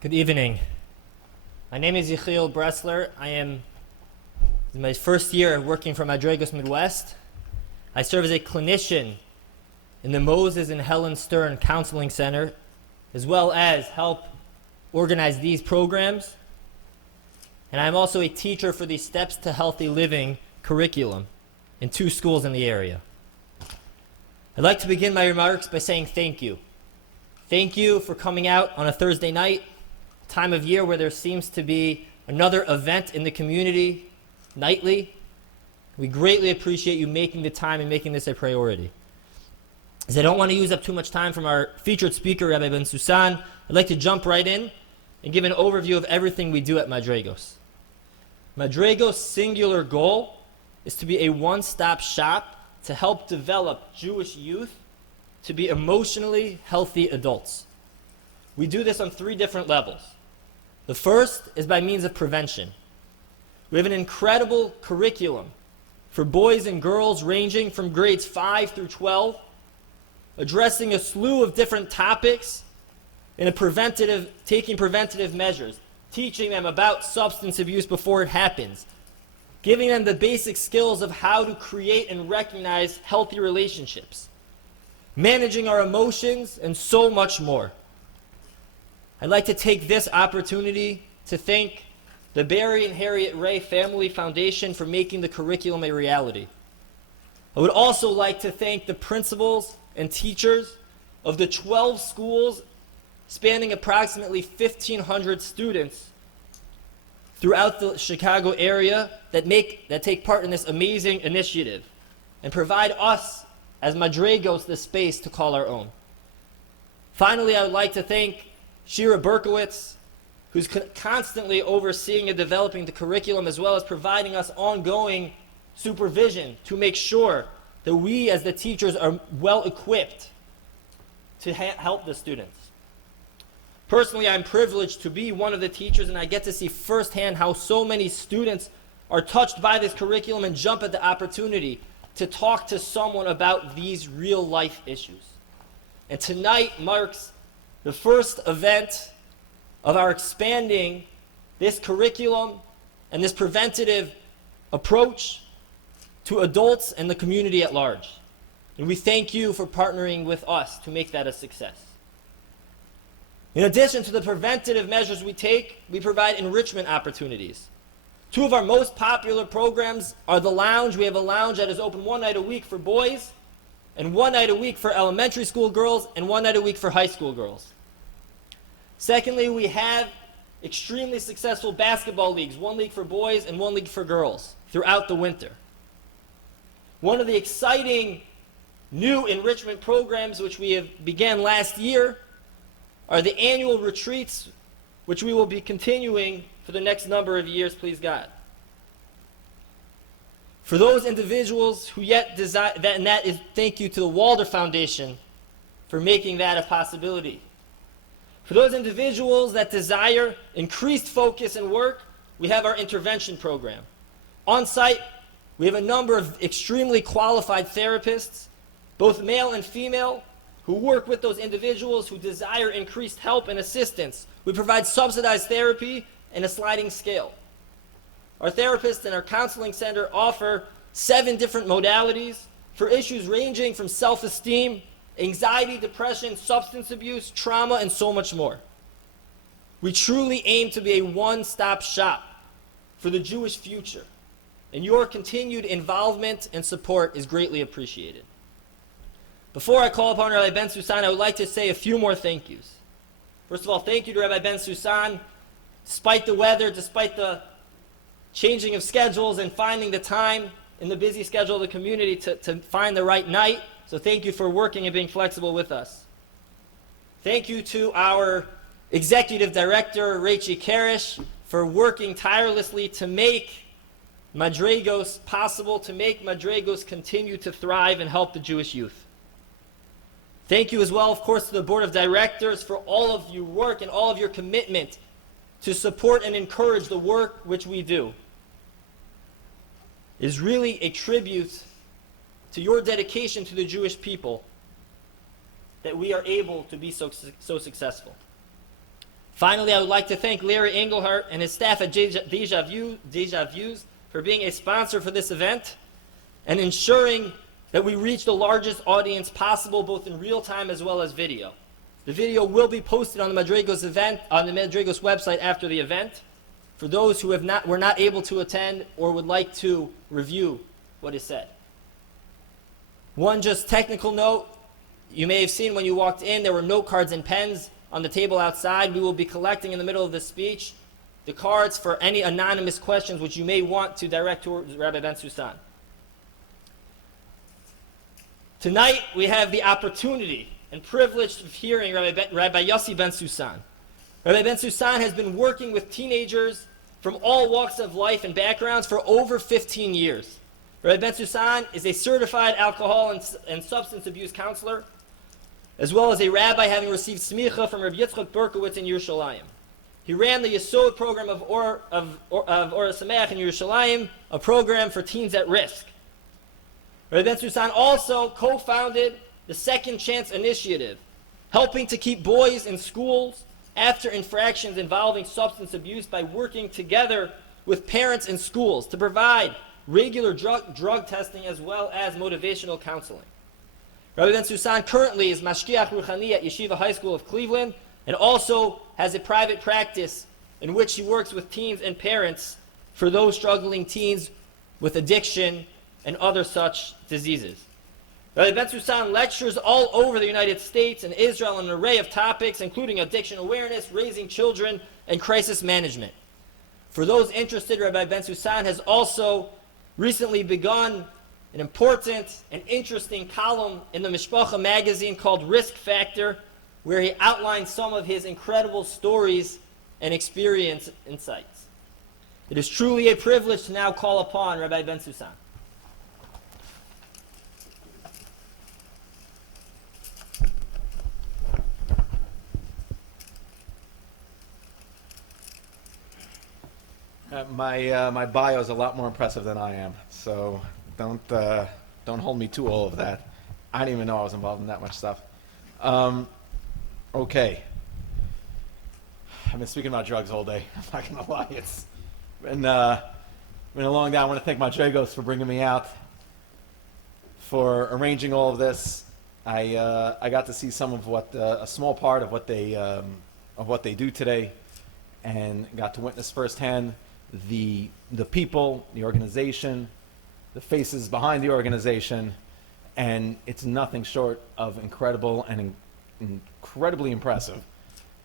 Good evening. My name is Yechiel Bressler. I am in my first year working for Madraigos Midwest. I serve as a clinician in the Moses and Helen Stern Counseling Center, as well as help organize these programs. And I'm also a teacher for the Steps to Healthy Living curriculum in 2 schools in the area. I'd like to begin my remarks by saying thank you. Thank you for coming out on a Thursday night, time of year where there seems to be another event in the community nightly. We greatly appreciate you making the time and making this a priority. As I don't want to use up too much time from our featured speaker, Rabbi Bensoussan, I'd like to jump right in and give an overview of everything we do at Madraigos. Madraigos' singular goal is to be a one-stop shop to help develop Jewish youth to be emotionally healthy adults. We do this on 3 different levels. The first is by means of prevention. We have an incredible curriculum for boys and girls ranging from grades 5 through 12, addressing a slew of different topics in taking preventative measures, teaching them about substance abuse before it happens, giving them the basic skills of how to create and recognize healthy relationships, managing our emotions, and so much more. I'd like to take this opportunity to thank the Barry and Harriet Ray Family Foundation for making the curriculum a reality. I would also like to thank the principals and teachers of the 12 schools spanning approximately 1,500 students throughout the Chicago area that take part in this amazing initiative and provide us as Madraigos the space to call our own. Finally, I would like to thank Shira Berkowitz, who's constantly overseeing and developing the curriculum, as well as providing us ongoing supervision to make sure that we as the teachers are well equipped to help the students. Personally, I'm privileged to be one of the teachers, and I get to see firsthand how so many students are touched by this curriculum and jump at the opportunity to talk to someone about these real life issues. And tonight marks the first event of our expanding this curriculum and this preventative approach to adults and the community at large. And we thank you for partnering with us to make that a success. In addition to the preventative measures we take, we provide enrichment opportunities. 2 of our most popular programs are the lounge. We have a lounge that is open 1 night a week for boys, and 1 night a week for elementary school girls, and 1 night a week for high school girls. Secondly, we have extremely successful basketball leagues, 1 league for boys and 1 league for girls throughout the winter. One of the exciting new enrichment programs which we have began last year are the annual retreats, which we will be continuing for the next number of years, please God. For those individuals who yet desire that, and that is thank you to the Walder Foundation for making that a possibility. For those individuals that desire increased focus and work, we have our intervention program. On site, we have a number of extremely qualified therapists, both male and female, who work with those individuals who desire increased help and assistance. We provide subsidized therapy and a sliding scale. Our therapists in our counseling center offer 7 different modalities for issues ranging from self-esteem, anxiety, depression, substance abuse, trauma, and so much more. We truly aim to be a one-stop shop for the Jewish future, and your continued involvement and support is greatly appreciated. Before I call upon Rabbi Bensoussan, I would like to say a few more thank yous. First of all, thank you to Rabbi Bensoussan. Despite the weather, despite the changing of schedules and finding the time in the busy schedule of the community to find the right night. So thank you for working and being flexible with us. Thank you to our Executive Director, Rachel Karish, for working tirelessly to make Madraigos possible, to make Madraigos continue to thrive and help the Jewish youth. Thank you as well, of course, to the Board of Directors for all of your work and all of your commitment to support and encourage the work which we do. It is really a tribute to your dedication to the Jewish people that we are able to be so successful. Finally, I would like to thank Larry Engelhardt and his staff at Deja Views for being a sponsor for this event and ensuring that we reach the largest audience possible, both in real time as well as video. The video will be posted on the Madraigos event, on the Madraigos website after the event, for those who were not able to attend or would like to review what is said. One just technical note, you may have seen when you walked in, there were note cards and pens on the table outside. We will be collecting in the middle of the speech the cards for any anonymous questions which you may want to direct towards Rabbi Bensoussan. Tonight, we have the opportunity and privilege of hearing Rabbi Yossi Bensoussan. Rabbi Bensoussan has been working with teenagers from all walks of life and backgrounds for over 15 years. Rabbi Bensoussan is a certified alcohol and substance abuse counselor, as well as a rabbi having received smicha from Rabbi Yitzchak Berkowitz in Yerushalayim. He ran the Yesod program of Or Sameach in Yerushalayim, a program for teens at risk. Rabbi Bensoussan also co-founded the Second Chance Initiative, helping to keep boys in schools after infractions involving substance abuse by working together with parents in schools to provide regular drug testing as well as motivational counseling. Rabbi Bensoussan currently is Mashgiach Ruchani at Yeshiva High School of Cleveland and also has a private practice in which he works with teens and parents for those struggling teens with addiction and other such diseases. Rabbi Bensoussan lectures all over the United States and Israel on an array of topics, including addiction awareness, raising children, and crisis management. For those interested, Rabbi Bensoussan has also recently begun an important and interesting column in the Mishpacha magazine called Risk Factor, where he outlines some of his incredible stories and experience insights. It is truly a privilege to now call upon Rabbi Bensoussan. My bio is a lot more impressive than I am, so don't hold me to all of that. I didn't even know I was involved in that much stuff. Okay. I've been speaking about drugs all day. I'm not gonna lie. It's been a long day. I want to thank Madraigos for bringing me out, for arranging all of this. I got to see some of a small part of what they do today, and got to witness firsthand the people, the organization, the faces behind the organization, and it's nothing short of incredible and incredibly impressive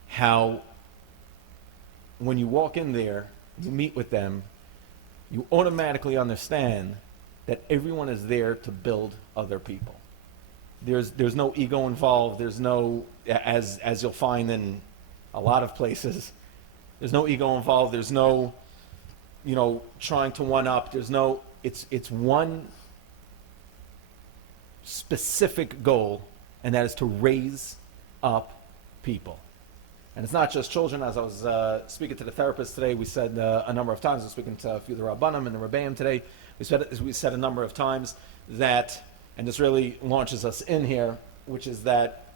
how when you walk in there, you meet with them, you automatically understand that everyone is there to build other people. There's no ego involved. There's no, as you'll find in a lot of places, there's no ego involved. There's no, trying to one up. There's no, it's one specific goal, and that is to raise up people. And it's not just children. As I was speaking to the therapist today, we said a number of times, I was speaking to a few of the Rabbanim and the Rebbeim today, we said a number of times that, and this really launches us in here, which is that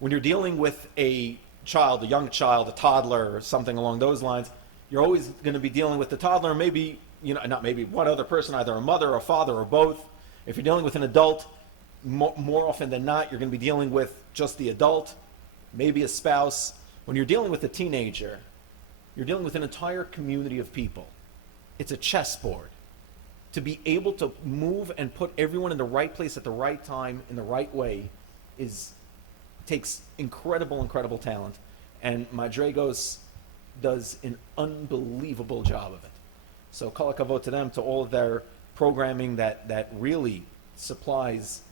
when you're dealing with a child, a young child, a toddler, or something along those lines, you're always going to be dealing with the toddler, maybe, not maybe one other person, either a mother or a father or both. If you're dealing with an adult, more often than not, you're going to be dealing with just the adult, maybe a spouse. When you're dealing with a teenager, you're dealing with an entire community of people. It's a chessboard. To be able to move and put everyone in the right place at the right time in the right way takes incredible talent. And Madraigos does an unbelievable job of it. So kol hakavod to them, to all of their programming that really supplies,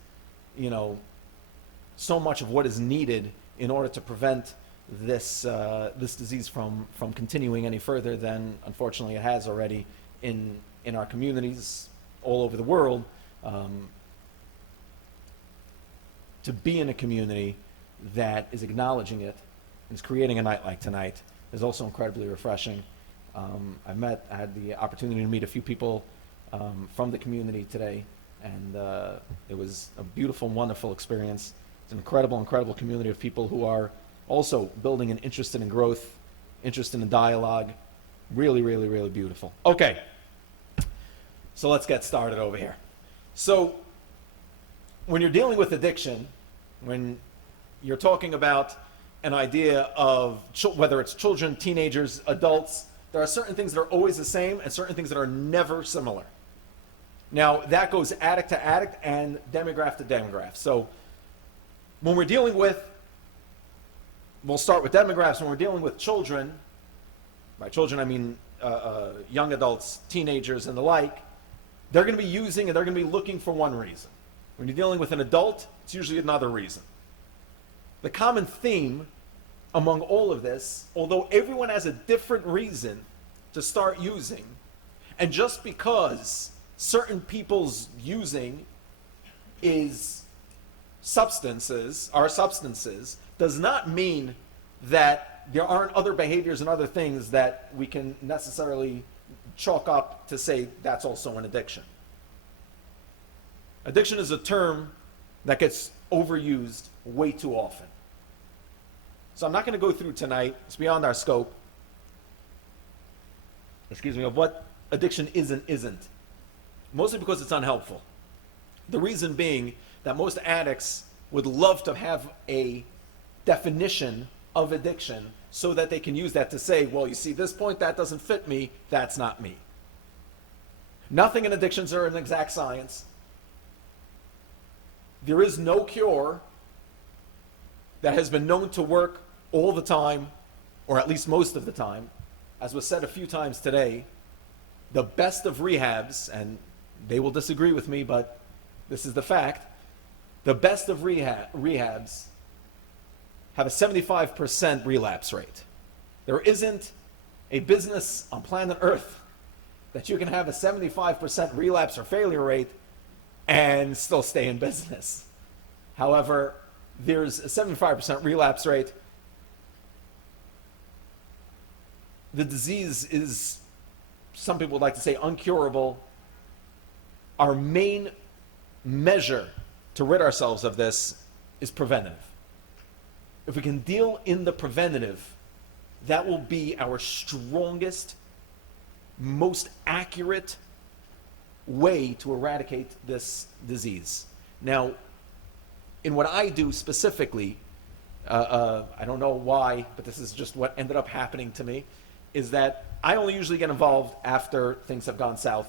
so much of what is needed in order to prevent this disease from continuing any further than unfortunately it has already in our communities all over the world. To be in a community that is acknowledging it, is creating a night like tonight, is also incredibly refreshing. I had the opportunity to meet a few people from the community today, and it was a beautiful, wonderful experience. It's an incredible community of people who are Also building an interest in growth, interest in dialogue. Really, really, really beautiful. Okay, so let's get started over here. So when you're dealing with addiction, when you're talking about an idea of whether it's children, teenagers, adults, there are certain things that are always the same and certain things that are never similar. Now, that goes addict to addict and demograph to demograph. So when we're dealing with, we'll start with demographs. When we're dealing with children, by children I mean young adults, teenagers, and the like, they're going to be using and they're going to be looking for one reason. When you're dealing with an adult, it's usually another reason. The common theme among all of this, although everyone has a different reason to start using, and just because certain people's using is substances, does not mean that there aren't other behaviors and other things that we can necessarily chalk up to say that's also an addiction. Addiction is a term that gets overused way too often. So I'm not going to go through tonight, it's beyond our scope, of what addiction is and isn't. Mostly because it's unhelpful. The reason being that most addicts would love to have a definition of addiction so that they can use that to say, well, you see this point, that doesn't fit me, that's not me. Nothing in addictions are an exact science. There is no cure that has been known to work all the time, or at least most of the time. As was said a few times today, the best of rehabs, and they will disagree with me, but this is the fact, the best of rehabs have a 75% relapse rate. There isn't a business on planet Earth that you can have a 75% relapse or failure rate and still stay in business. However, there's a 75% relapse rate. The disease is, some people would like to say, uncurable. Our main measure to rid ourselves of this is preventative. If we can deal in the preventative, that will be our strongest, most accurate way to eradicate this disease. Now, in what I do specifically, I don't know why, but this is just what ended up happening to me, is that I only usually get involved after things have gone south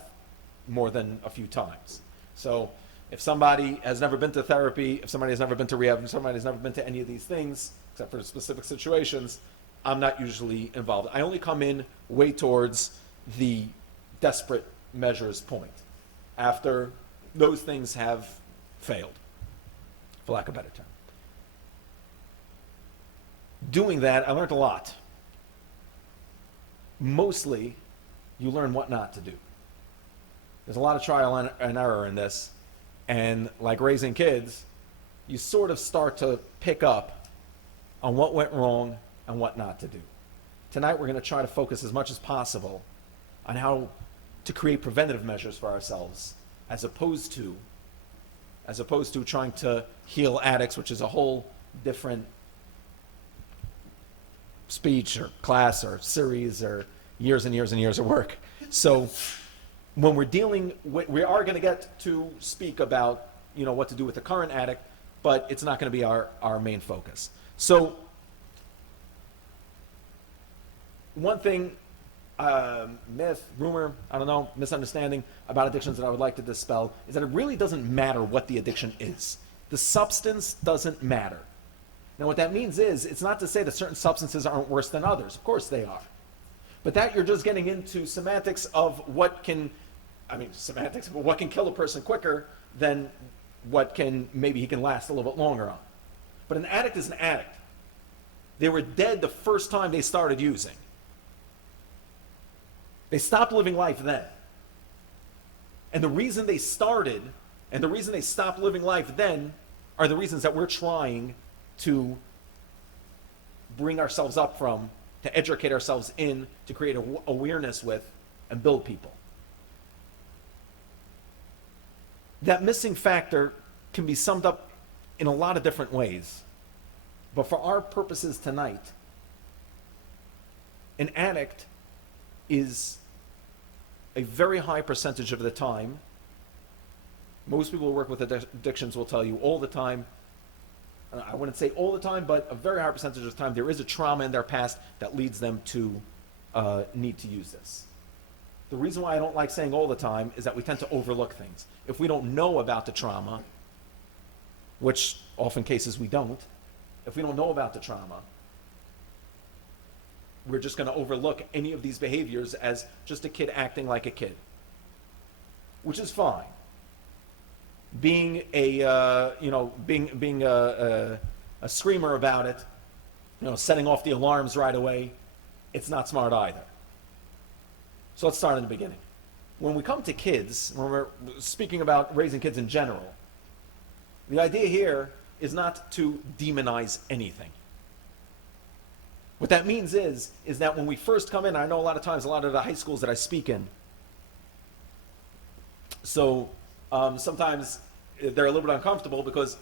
more than a few times. So if somebody has never been to therapy, if somebody has never been to rehab, if somebody has never been to any of these things, except for specific situations, I'm not usually involved. I only come in way towards the desperate measures point, after those things have failed, for lack of a better term. Doing that, I learned a lot. Mostly, you learn what not to do. There's a lot of trial and error in this, and like raising kids, you sort of start to pick up on what went wrong and what not to do. Tonight, we're going to try to focus as much as possible on how to create preventative measures for ourselves, as opposed to trying to heal addicts, which is a whole different speech or class or series or years and years and years of work. So when we're dealing with, we are going to get to speak about, what to do with the current addict, but it's not going to be our main focus. So one thing, myth, rumor, I don't know, misunderstanding about addictions that I would like to dispel is that it really doesn't matter what the addiction is. The substance doesn't matter. Now what that means is, it's not to say that certain substances aren't worse than others. Of course they are. But that you're just getting into semantics of what can kill a person quicker than what maybe he can last a little bit longer on. But an addict is an addict. They were dead the first time they started using. They stopped living life then. And the reason they started and the reason they stopped living life then are the reasons that we're trying to bring ourselves up from, to educate ourselves in, to create awareness with, and build people. That missing factor can be summed up in a lot of different ways. But for our purposes tonight, an addict is a very high percentage of the time. Most people who work with addictions will tell you all the time. I wouldn't say all the time, but a very high percentage of the time, there is a trauma in their past that leads them to need to use this. The reason why I don't like saying all the time is that we tend to overlook things. If we don't know about the trauma, which often cases we don't, if we don't know about the trauma, we're just going to overlook any of these behaviors as just a kid acting like a kid, which is fine. Being a screamer about it, setting off the alarms right away, it's not smart either. So let's start in the beginning. When we come to kids, when we're speaking about raising kids in general, the idea here is not to demonize anything. What that means is that when we first come in, I know a lot of times, a lot of the high schools that I speak in, so sometimes they're a little bit uncomfortable because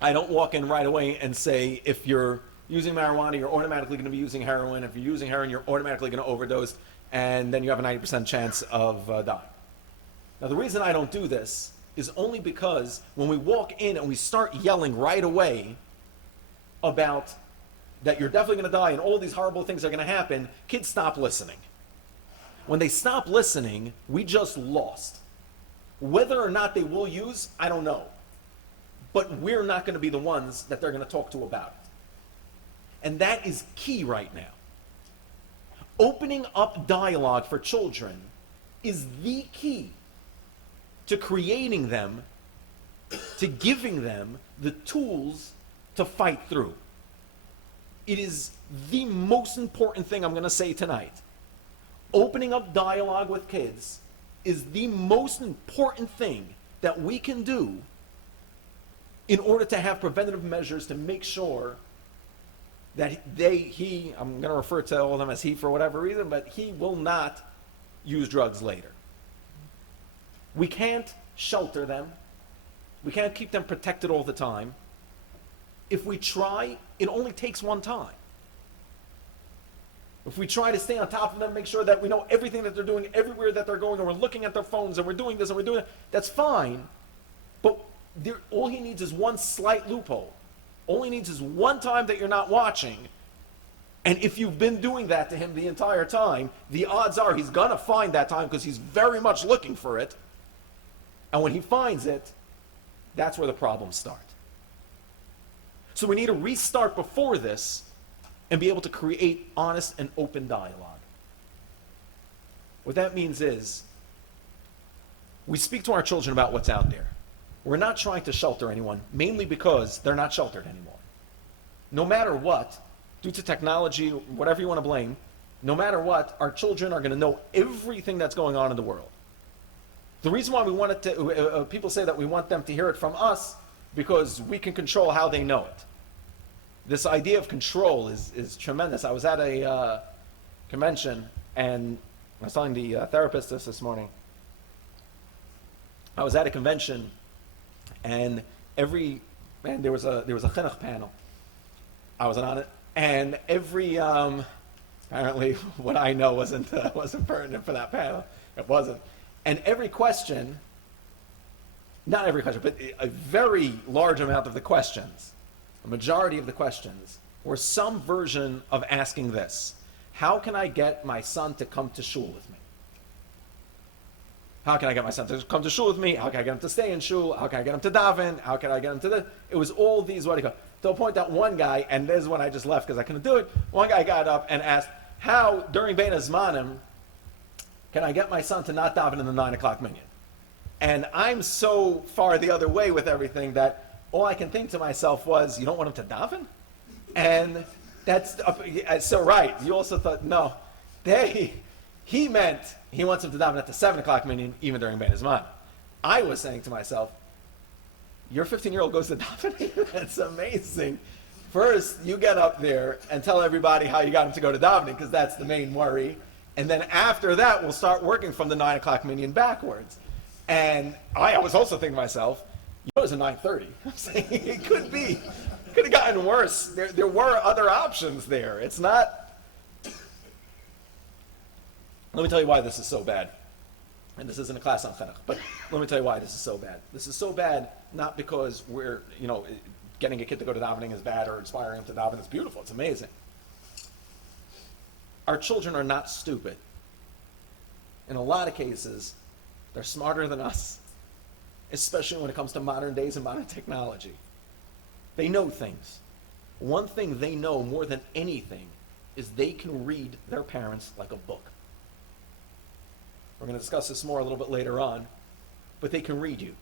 I don't walk in right away and say, if you're using marijuana, you're automatically going to be using heroin. If you're using heroin, you're automatically going to overdose, and then you have a 90% chance of dying. Now, the reason I don't do this is only because when we walk in and we start yelling right away about that you're definitely going to die and all these horrible things are going to happen, kids stop listening. When they stop listening, we just lost. Whether or not they will use, I don't know. But we're not going to be the ones that they're going to talk to about it. And that is key right now. Opening up dialogue for children is the key to creating them, to giving them the tools to fight through. It is the most important thing I'm going to say tonight. Opening up dialogue with kids is the most important thing that we can do in order to have preventative measures to make sure that I'm going to refer to all of them as he for whatever reason, but he will not use drugs later. We can't shelter them. We can't keep them protected all the time. If we try, it only takes one time. If we try to stay on top of them, make sure that we know everything that they're doing, everywhere that they're going, and we're looking at their phones, and we're doing this, and we're doing that, that's fine. But all he needs is one slight loophole. All he needs is one time that you're not watching. And if you've been doing that to him the entire time, the odds are he's going to find that time because he's very much looking for it. And when he finds it, that's where the problems start. So we need to restart before this and be able to create honest and open dialogue. What that means is we speak to our children about what's out there. We're not trying to shelter anyone, mainly because they're not sheltered anymore. No matter what, due to technology, whatever you want to blame, no matter what, our children are going to know everything that's going on in the world. The reason why we want it to, people say that we want them to hear it from us because we can control how they know it. This idea of control is tremendous. I was at a convention, and I was telling the therapist this morning. I was at a convention, and there was a chinuch panel. I wasn't on it, and every apparently what I know wasn't pertinent for that panel. It wasn't, and every question, not every question, but a very large amount of the questions. A majority of the questions were some version of asking this: how can I get my son to come to shul with me? How can I get my son to come to shul with me? How can I get him to stay in shul? How can I get him to daven? How can I get him to this? It was all these, to the point that one guy, and this is when I just left because I couldn't do it, one guy got up and asked, how, during Bein Hazmanim, can I get my son to not daven in the 9 o'clock minyan? And I'm so far the other way with everything that all I can think to myself was, you don't want him to daven? And that's so right. You also thought, no, he meant he wants him to daven at the 7 o'clock minyan, even during Bein Hazmanim. I was saying to myself, your 15-year-old goes to davening? That's amazing. First, you get up there and tell everybody how you got him to go to davening, because that's the main worry. And then after that, we'll start working from the 9 o'clock minyan backwards. And I was also thinking to myself, it was a 9:30. I'm saying it could be. Could have gotten worse. There were other options there. It's not. Let me tell you why this is so bad. And this isn't a class on chinuch, but let me tell you why this is so bad. This is so bad not because we're, getting a kid to go to davening is bad or inspiring him to daven is beautiful. It's amazing. Our children are not stupid. In a lot of cases, they're smarter than us, especially when it comes to modern days and modern technology. They know things. One thing they know more than anything is they can read their parents like a book. We're going to discuss this more a little bit later on, but they can read you.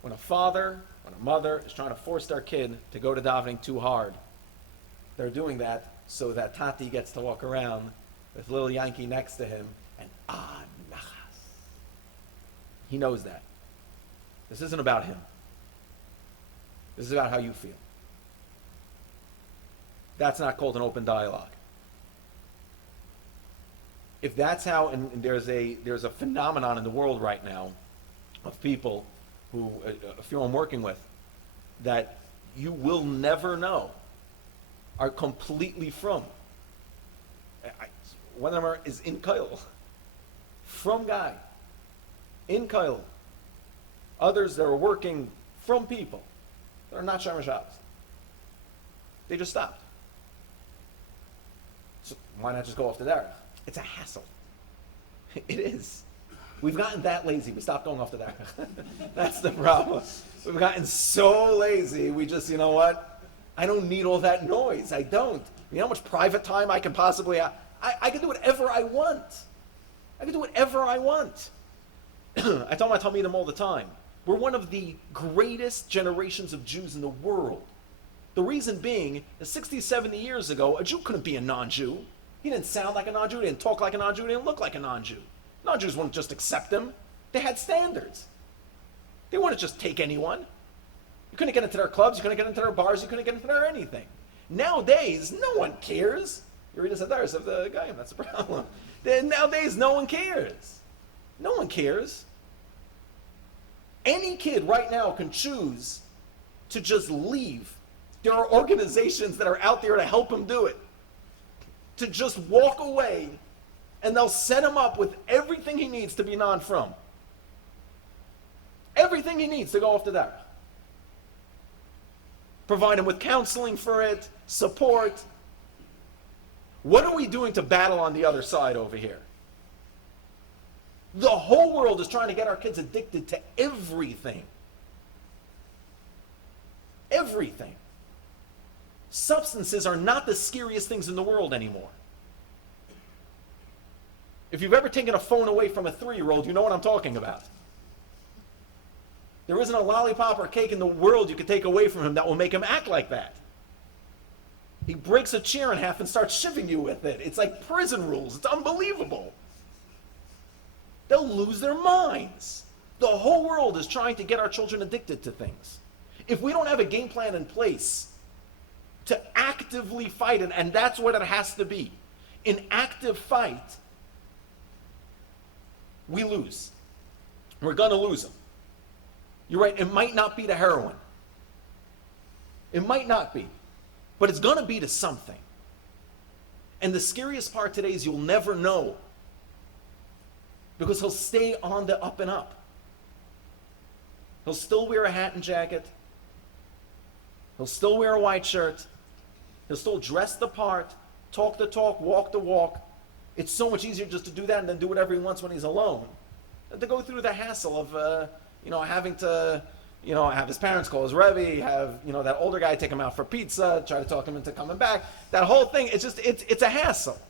When a father, when a mother is trying to force their kid to go to davening too hard, they're doing that so that Tati gets to walk around with little Yankee next to him and nachas. He knows that. This isn't about him. This is about how you feel. That's not called an open dialogue. If that's how, and there's a phenomenon in the world right now of people who, a few I'm working with, that you will never know are completely from. One of them is in Kyle, from guy, in Kyle. Others that are working from people that are not Shomer Shabbos. They just stopped. So why not just go off the derech? It's a hassle. It is. We've gotten that lazy. We stopped going off the derech. That's the problem. We've gotten so lazy. We just, you know what? I don't need all that noise. I don't. You know how much private time I can possibly have? I can do whatever I want. I can do whatever I want. I tell my Talmidim all the time. We're one of the greatest generations of Jews in the world. The reason being, 60, 70 years ago, a Jew couldn't be a non-Jew. He didn't sound like a non-Jew, he didn't talk like a non-Jew, he didn't look like a non-Jew. Non-Jews wouldn't just accept him. They had standards. They wouldn't just take anyone. You couldn't get into their clubs, you couldn't get into their bars, you couldn't get into their anything. Nowadays, no one cares. You read a Sadaris of the guy, that's the problem. Nowadays, no one cares. No one cares. Any kid right now can choose to just leave. There are organizations that are out there to help him do it. To just walk away, and they'll set him up with everything he needs to be non-from. Everything he needs to go off the derech. Provide him with counseling for it, support. What are we doing to battle on the other side over here? The whole world is trying to get our kids addicted to everything. Everything. Substances are not the scariest things in the world anymore. If you've ever taken a phone away from a 3-year-old, you know what I'm talking about. There isn't a lollipop or cake in the world you could take away from him that will make him act like that. He breaks a chair in half and starts shivving you with it. It's like prison rules. It's unbelievable. They'll lose their minds. The whole world is trying to get our children addicted to things. If we don't have a game plan in place to actively fight it, and that's what it has to be, an active fight, we lose. We're going to lose them. You're right, it might not be to heroin. It might not be. But it's going to be to something. And the scariest part today is you'll never know. Because he'll stay on the up and up. He'll still wear a hat and jacket. He'll still wear a white shirt. He'll still dress the part, talk the talk, walk the walk. It's so much easier just to do that and then do whatever he wants when he's alone. Than to go through the hassle of, having to, have his parents call his Rebbe, have, that older guy take him out for pizza, try to talk him into coming back. That whole thing, it's a hassle.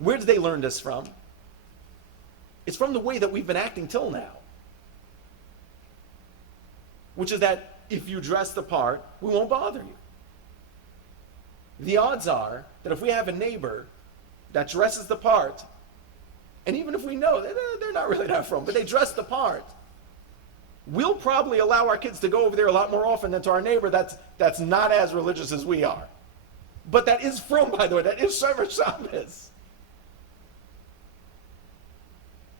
Where did they learn this from? It's from the way that we've been acting till now. Which is that if you dress the part, we won't bother you. The odds are that if we have a neighbor that dresses the part, and even if we know that they're not really that from, but they dress the part, we'll probably allow our kids to go over there a lot more often than to our neighbor that's not as religious as we are. But that is from, by the way, that is Shomer Shabbos.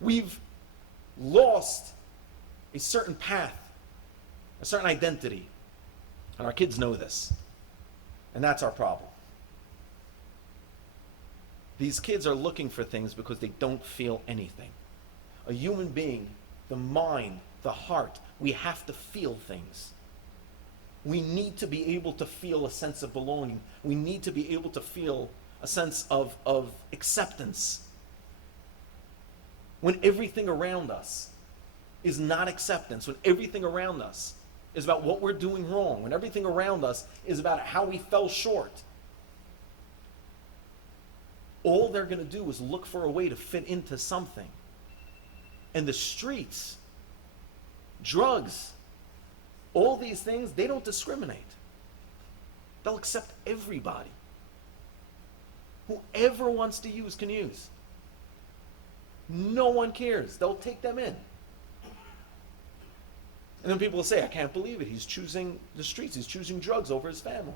We've lost a certain path a certain identity. And our kids know this. And that's our problem. These kids are looking for things because they don't feel anything. A human being, the mind, the heart, we have to feel things. We need to be able to feel a sense of belonging. We need to be able to feel a sense of acceptance. When everything around us is not acceptance, when everything around us is about what we're doing wrong, when everything around us is about how we fell short, all they're going to do is look for a way to fit into something. And the streets, drugs, all these things, they don't discriminate. They'll accept everybody. Whoever wants to use can use. No one cares. They'll take them in. And then people will say, I can't believe it. He's choosing the streets. He's choosing drugs over his family.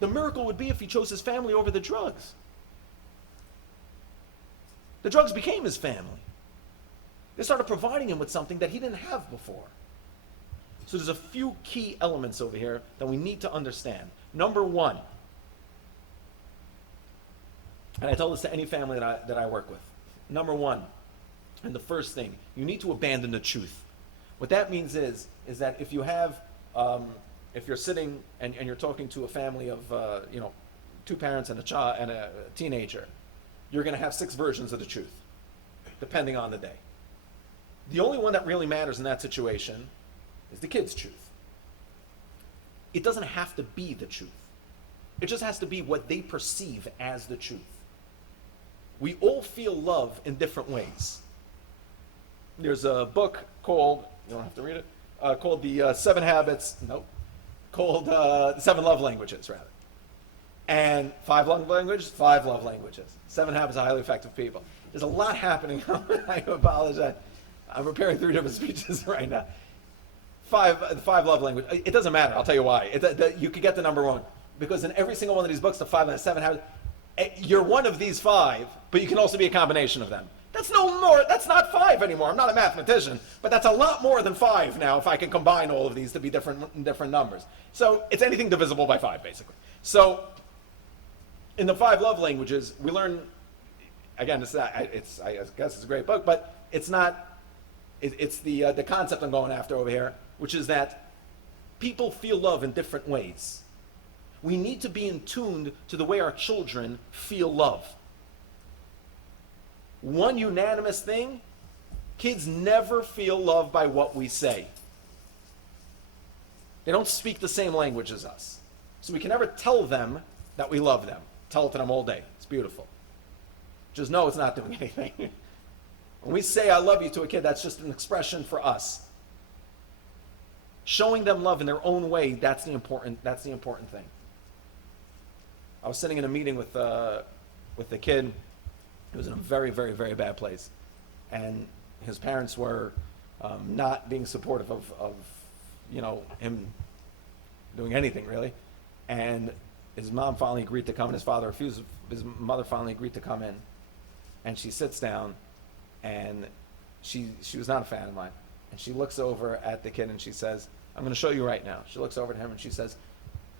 The miracle would be if he chose his family over the drugs. The drugs became his family. They started providing him with something that he didn't have before. So there's a few key elements over here that we need to understand. Number one, and I tell this to any family that I work with. Number one, and the first thing, you need to abandon the truth. What that means is that if you have, if you're sitting and you're talking to a family of, two parents and a child and a teenager, you're going to have 6 versions of the truth, depending on the day. The only one that really matters in that situation is the kid's truth. It doesn't have to be the truth. It just has to be what they perceive as the truth. We all feel love in different ways. There's a book called, you don't have to read it, called the 7 Love Languages, rather. And 5 love languages, 5 love languages. 7 habits of highly effective people. There's a lot happening. I apologize. I'm preparing 3 different speeches right now. 5 love languages. It doesn't matter. I'll tell you why. You could get the number wrong. Because in every single one of these books, the 5 and the 7 habits, you're one of these 5, but you can also be a combination of them. That's no more. That's not 5 anymore. I'm not a mathematician, but that's a lot more than 5 now if I can combine all of these to be different numbers. So it's anything divisible by 5, basically. So in the 5 love languages, we learn, again, I guess it's a great book, but it's not, it's the concept I'm going after over here, which is that people feel love in different ways. We need to be in tune to the way our children feel love. One unanimous thing, kids never feel love by what we say. They don't speak the same language as us. So we can never tell them that we love them. Tell it to them all day. It's beautiful. Just know it's not doing anything. When we say I love you to a kid, that's just an expression for us. Showing them love in their own way, that's the important thing. I was sitting in a meeting with the kid who was in a very, very, very bad place. And his parents were not being supportive of him doing anything, really. And his mom finally agreed to come, and his father refused. His mother finally agreed to come in. And she sits down, and she was not a fan of mine. And she looks over at the kid, and she says, I'm going to show you right now. She looks over to him, and she says,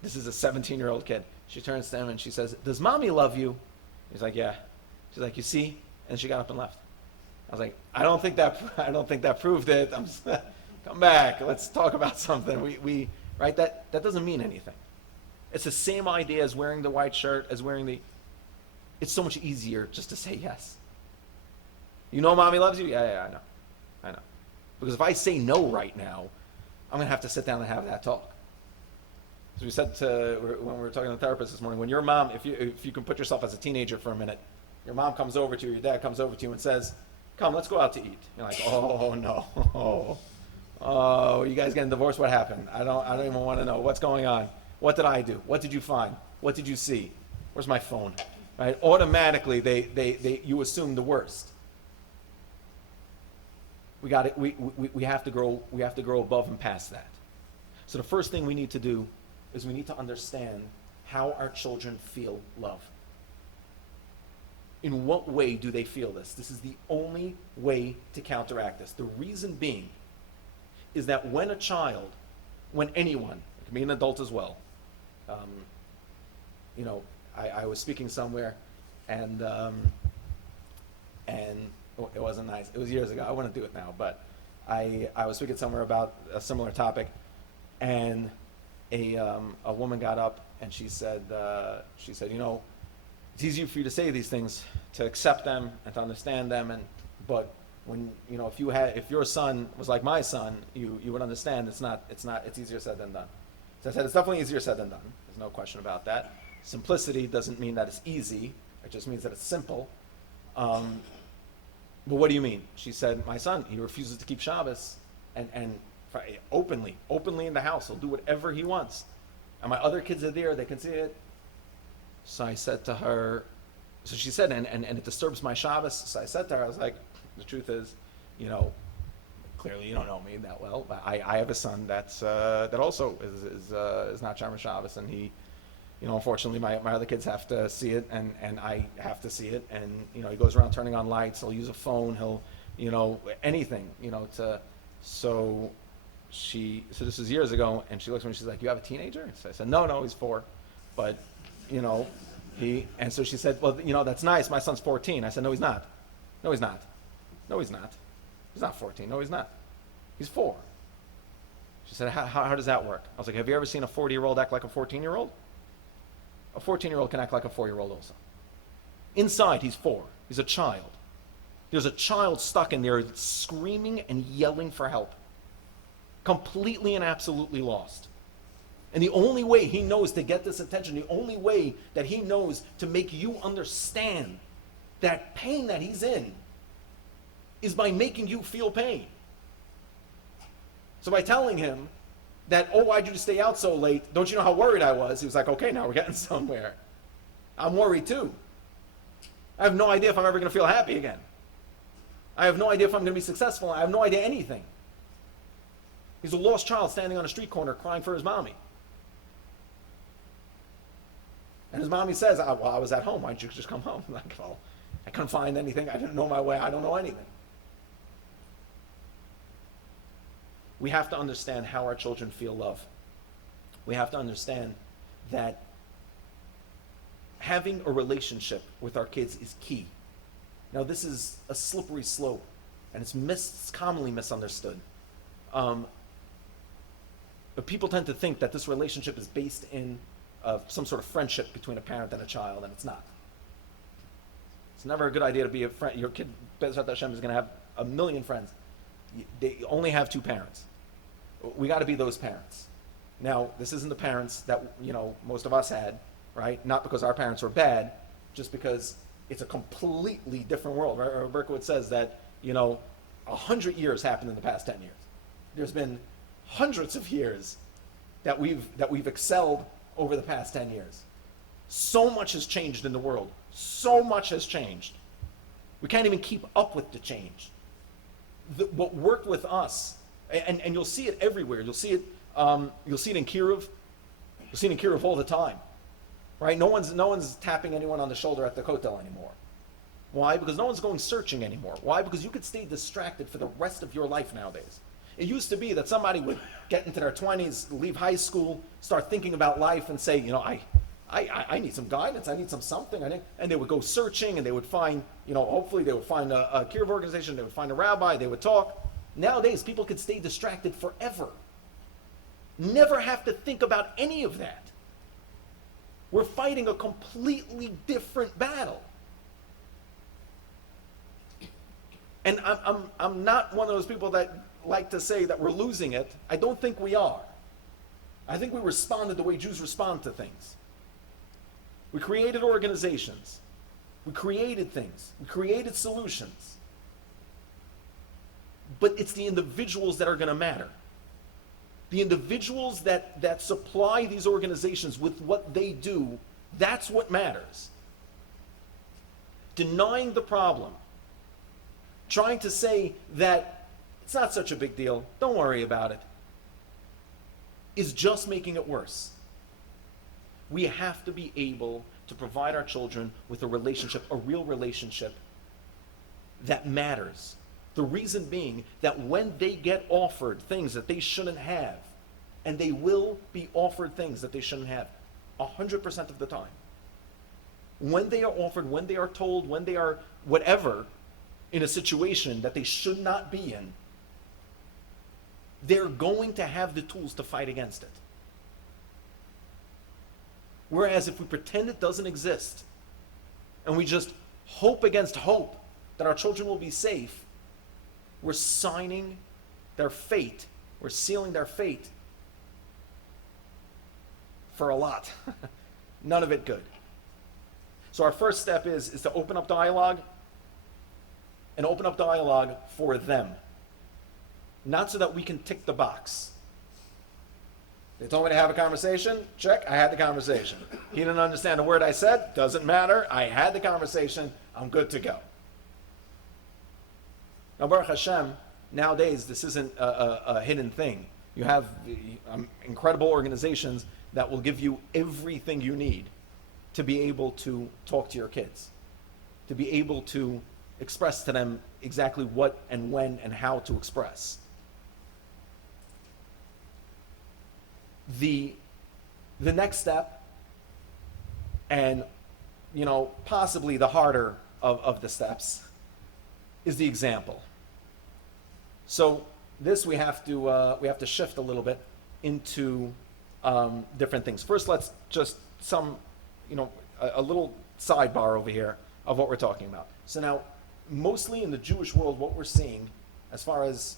this is a 17-year-old kid. She turns to him, and she says, does mommy love you? He's like, yeah. She's like, you see? And she got up and left. I was like, I don't think that proved it. Come back. Let's talk about something. Right? That doesn't mean anything. It's the same idea as wearing the white shirt, as wearing it's so much easier just to say yes. You know mommy loves you? Yeah, I know. Because if I say no right now, I'm going to have to sit down and have that talk. As we said when we were talking to the therapist this morning, when your mom, if you can put yourself as a teenager for a minute, your mom comes over to you, your dad comes over to you and says, come, let's go out to eat. You're like, oh, no. Oh, you guys getting divorced? What happened? I don't even want to know. What's going on? What did I do? What did you find? What did you see? Where's my phone? Right? Automatically, you assume the worst. We have to grow above and past that. So the first thing we need to do is we need to understand how our children feel love. In what way do they feel this? This is the only way to counteract this. The reason being is that when a child, when anyone, it can be an adult as well, I was speaking somewhere, and it wasn't nice. It was years ago. I wouldn't do it now, but I was speaking somewhere about a similar topic, and a woman got up and she said, it's easier for you to say these things, to accept them and to understand them, but when if your son was like my son, you would understand it's easier said than done. So I said it's definitely easier said than done. There's no question about that. Simplicity doesn't mean that it's easy. It just means that it's simple. But what do you mean? She said, my son, he refuses to keep Shabbos, and openly in the house, he'll do whatever he wants. And my other kids are there, they can see it. So I said to her, so she said, and it disturbs my Shabbos. So I said to her, I was like, the truth is, clearly you don't know me that well, but I have a son that also is not Shomer Shabbos, and he, unfortunately my other kids have to see it, and I have to see it, and he goes around turning on lights, he'll use a phone, he'll anything, so this was years ago, and she looks at me, she's like, you have a teenager? So I said, no, he's 4, but and so she said, well, that's nice, my son's 14. I said, no, he's not. He's not 14. No, he's not. He's 4. She said, how does that work? I was like, have you ever seen a 40-year-old act like a 14-year-old? A 14-year-old can act like a 4-year-old also. Inside, he's 4. He's a child. There's a child stuck in there screaming and yelling for help. Completely and absolutely lost. And the only way he knows to get this attention, the only way that he knows to make you understand that pain that he's in, is by making you feel pain. So by telling him that, why'd you stay out so late? Don't you know how worried I was? He was like, okay, now we're getting somewhere. I'm worried too. I have no idea if I'm ever going to feel happy again. I have no idea if I'm going to be successful. I have no idea anything. He's a lost child standing on a street corner crying for his mommy. And his mommy says, I was at home. Why didn't you just come home? I'm like, well, I couldn't find anything. I didn't know my way. I don't know anything. We have to understand how our children feel love. We have to understand that having a relationship with our kids is key. Now, this is a slippery slope, and it's commonly misunderstood. But people tend to think that this relationship is based in some sort of friendship between a parent and a child, and it's not. It's never a good idea to be a friend. Your kid, Bezrat Hashem, is going to have a million friends. They only have 2 parents. We got to be those parents. Now, this isn't the parents that most of us had, right? Not because our parents were bad, just because it's a completely different world. Right? Berkowitz says that 100 years happened in the past 10 years. There's been hundreds of years that we've excelled over the past 10 years. So much has changed in the world. So much has changed. We can't even keep up with the change. What worked with us, and you'll see it everywhere. You'll see it in Kiruv. You'll see it in Kiruv all the time, right? No one's tapping anyone on the shoulder at the kotel anymore. Why? Because no one's going searching anymore. Why? Because you could stay distracted for the rest of your life nowadays. It used to be that somebody would get into their 20s, leave high school, start thinking about life, and say, I need some guidance. I need something. And they would go searching, and they would find, hopefully they would find a kiruv organization. They would find a rabbi. They would talk. Nowadays, people could stay distracted forever. Never have to think about any of that. We're fighting a completely different battle. And I'm not one of those people that like to say that we're losing it. I don't think we are. I think we responded the way Jews respond to things. We created organizations. We created things. We created solutions. But it's the individuals that are going to matter. The individuals that supply these organizations with what they do, that's what matters. Denying the problem, trying to say that it's not such a big deal, don't worry about it, is just making it worse. We have to be able to provide our children with a relationship, a real relationship that matters. The reason being that when they get offered things that they shouldn't have, and they will be offered things that they shouldn't have, 100% of the time. When they are offered, when they are told, when they are whatever, in a situation that they should not be in, they're going to have the tools to fight against it. Whereas if we pretend it doesn't exist, and we just hope against hope that our children will be safe, we're signing their fate, we're sealing their fate for a lot. None of it good. So our first step is to open up dialogue, and open up dialogue for them. Not so that we can tick the box. They told me to have a conversation, check, I had the conversation. He didn't understand a word I said, doesn't matter, I had the conversation, I'm good to go. Now, Baruch Hashem, nowadays this isn't a hidden thing. You have incredible organizations that will give you everything you need to be able to talk to your kids, to be able to express to them exactly what and when and how to express. The next step, and possibly the harder of the steps, is the example. So this we have to shift a little bit into different things. First, let's just a little sidebar over here of what we're talking about. So now, mostly in the Jewish world, what we're seeing as far as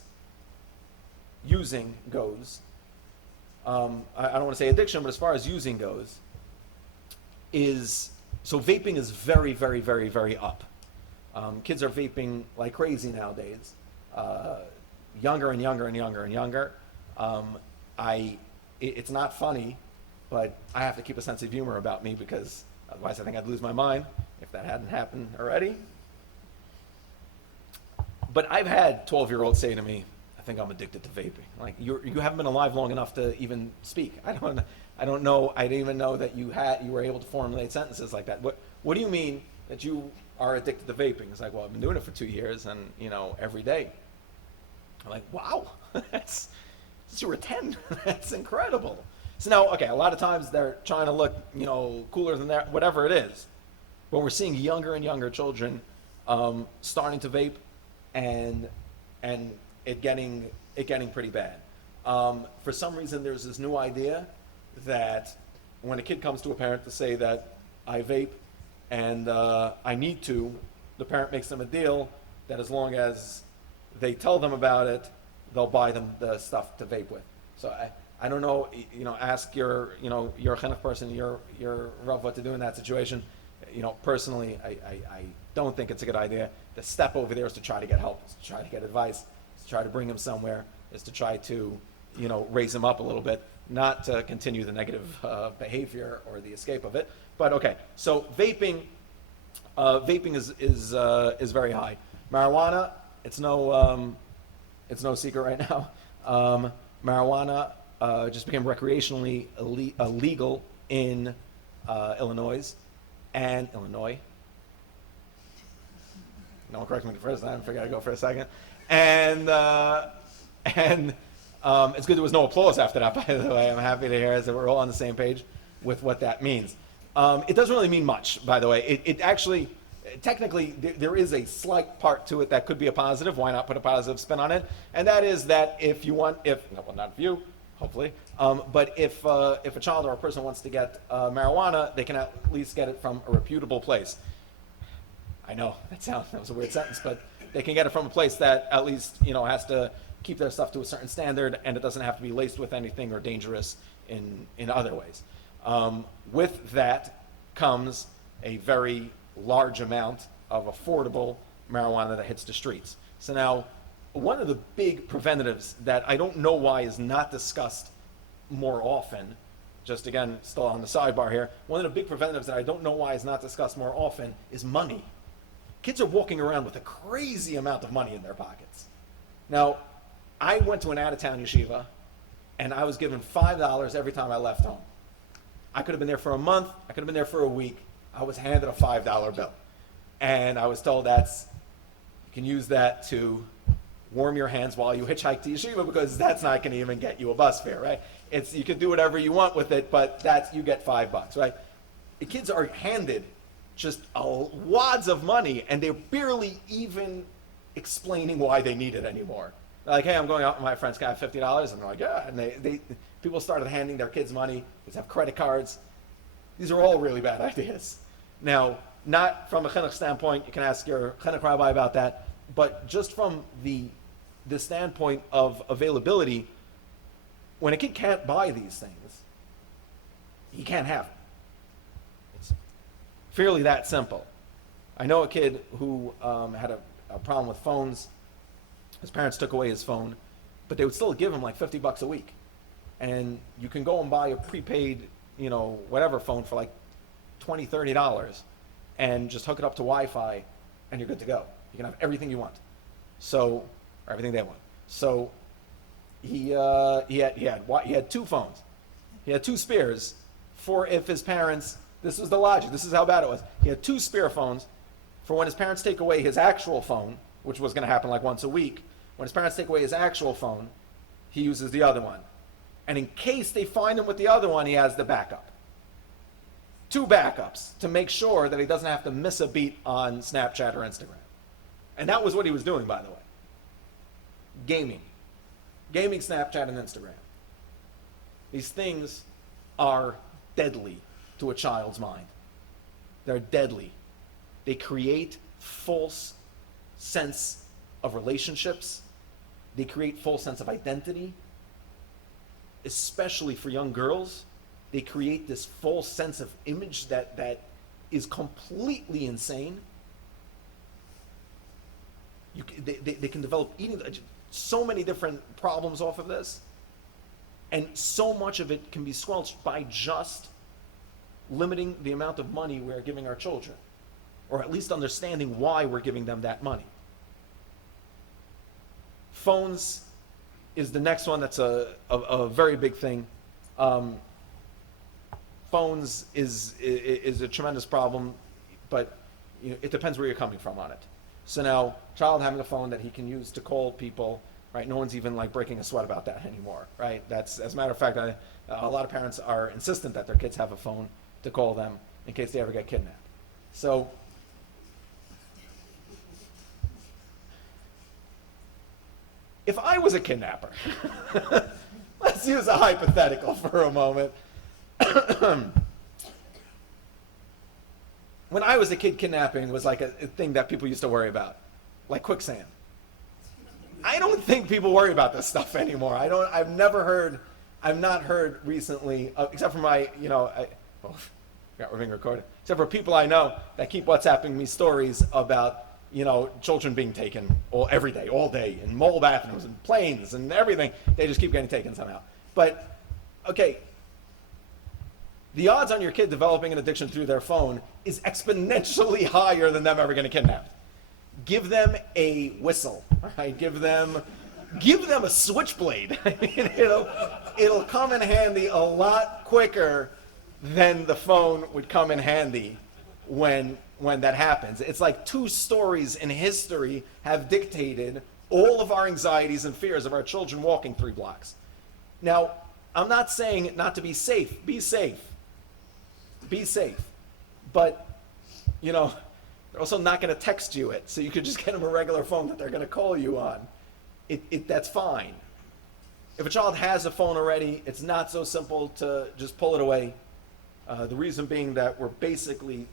using goes, I don't want to say addiction, but as far as using goes, so vaping is very, very, very, very up. Kids are vaping like crazy nowadays, younger and younger and younger and younger. It's not funny, but I have to keep a sense of humor about me because otherwise I think I'd lose my mind if that hadn't happened already. But I've had 12-year-olds say to me, I think I'm addicted to vaping. Like, you haven't been alive long enough to even speak. I don't know. I didn't even know that you were able to formulate sentences like that. What do you mean that you are addicted to vaping? It's like, well, I've been doing it for 2 years and, every day. I'm like, wow, since you were 10, that's incredible. So now, okay, a lot of times they're trying to look, cooler than that, whatever it is. But we're seeing younger and younger children starting to vape, and it getting pretty bad. For some reason, there's this new idea that when a kid comes to a parent to say that I vape and I need to, the parent makes them a deal that as long as they tell them about it, they'll buy them the stuff to vape with. So I don't know, ask your chinuch person, your Rav, what to do in that situation. Personally, I don't think it's a good idea. The step over there is to try to get help, is to try to get advice, is to try to bring him somewhere, is to try to, raise him up a little bit, not to continue the negative behavior or the escape of it. But okay, so vaping is very high. Marijuana, it's no secret right now. Marijuana just became recreationally illegal in Illinois. No one correct me the first time. I figured I'd go for a second. And it's good there was no applause after that, by the way. I'm happy to hear that we're all on the same page with what that means. It doesn't really mean much, by the way. It actually, technically, there is a slight part to it that could be a positive. Why not put a positive spin on it? And that is that if you want, not you, hopefully, but if a child or a person wants to get marijuana, they can at least get it from a reputable place. I know that was a weird sentence, but they can get it from a place that at least has to keep their stuff to a certain standard, and it doesn't have to be laced with anything or dangerous in other ways. With that comes a very large amount of affordable marijuana that hits the streets. So now, one of the big preventatives that I don't know why is not discussed more often, just again, still on the sidebar here, one of the big preventatives that I don't know why is not discussed more often is money. Kids are walking around with a crazy amount of money in their pockets. Now, I went to an out-of-town yeshiva, and I was given $5 every time I left home. I could have been there for a month, I could have been there for a week. I was handed a $5 bill. And I was told you can use that to warm your hands while you hitchhike to yeshiva, because that's not going to even get you a bus fare, right? You can do whatever you want with it, but you get $5, right? The kids are handed just wads of money, and they're barely even explaining why they need it anymore. They're like, hey, I'm going out with my friends, can I have $50? And they're like, yeah. And people started handing their kids money. Kids have credit cards. These are all really bad ideas. Now, not from a chinuch standpoint, you can ask your chinuch rabbi about that, but just from the standpoint of availability, when a kid can't buy these things, he can't have them. It's fairly that simple. I know a kid who had a problem with phones. His parents took away his phone, but they would still give him like $50 a week. And you can go and buy a prepaid, whatever phone for like $20, $30 and just hook it up to Wi-Fi and you're good to go. You can have everything you want. Or everything they want. So he had two phones. He had two spares for if his parents, this was the logic, this is how bad it was. He had two spare phones for when his parents take away his actual phone, which was going to happen like once a week. When his parents take away his actual phone, he uses the other one. And in case they find him with the other one, he has the backup. Two backups to make sure that he doesn't have to miss a beat on Snapchat or Instagram. And that was what he was doing, by the way. Gaming, Snapchat, and Instagram. These things are deadly to a child's mind. They're deadly. They create false sense of relationships. They create false sense of identity. Especially for young girls, they create this false sense of image that is completely insane. They can develop eating, so many different problems off of this, and so much of it can be squelched by just limiting the amount of money we're giving our children, or at least understanding why we're giving them that money. Phones is the next one that's a very big thing. Phones is a tremendous problem, but it depends where you're coming from on it. So now, child having a phone that he can use to call people, right? No one's even like breaking a sweat about that anymore, right? That's, as a matter of fact, a lot of parents are insistent that their kids have a phone to call them in case they ever get kidnapped. So, if I was a kidnapper, let's use a hypothetical for a moment. When I was a kid, kidnapping was like a thing that people used to worry about, like quicksand. I don't think people worry about this stuff anymore. I've not heard recently, except for my, we're being recorded, except for people I know that keep WhatsApping me stories about, children being taken every day, all day, in mobile bathrooms and planes and everything. They just keep getting taken somehow. But, okay, the odds on your kid developing an addiction through their phone is exponentially higher than them ever getting kidnapped. Give them a whistle, right? Give them a switchblade. It'll come in handy a lot quicker than the phone would come in handy when that happens. It's like 2 stories in history have dictated all of our anxieties and fears of our children walking 3 blocks. Now, I'm not saying not to be safe. Be safe. Be safe. But, they're also not going to text you it, so you could just get them a regular phone that they're going to call you on. That's fine. If a child has a phone already, it's not so simple to just pull it away. The reason being that we're basically,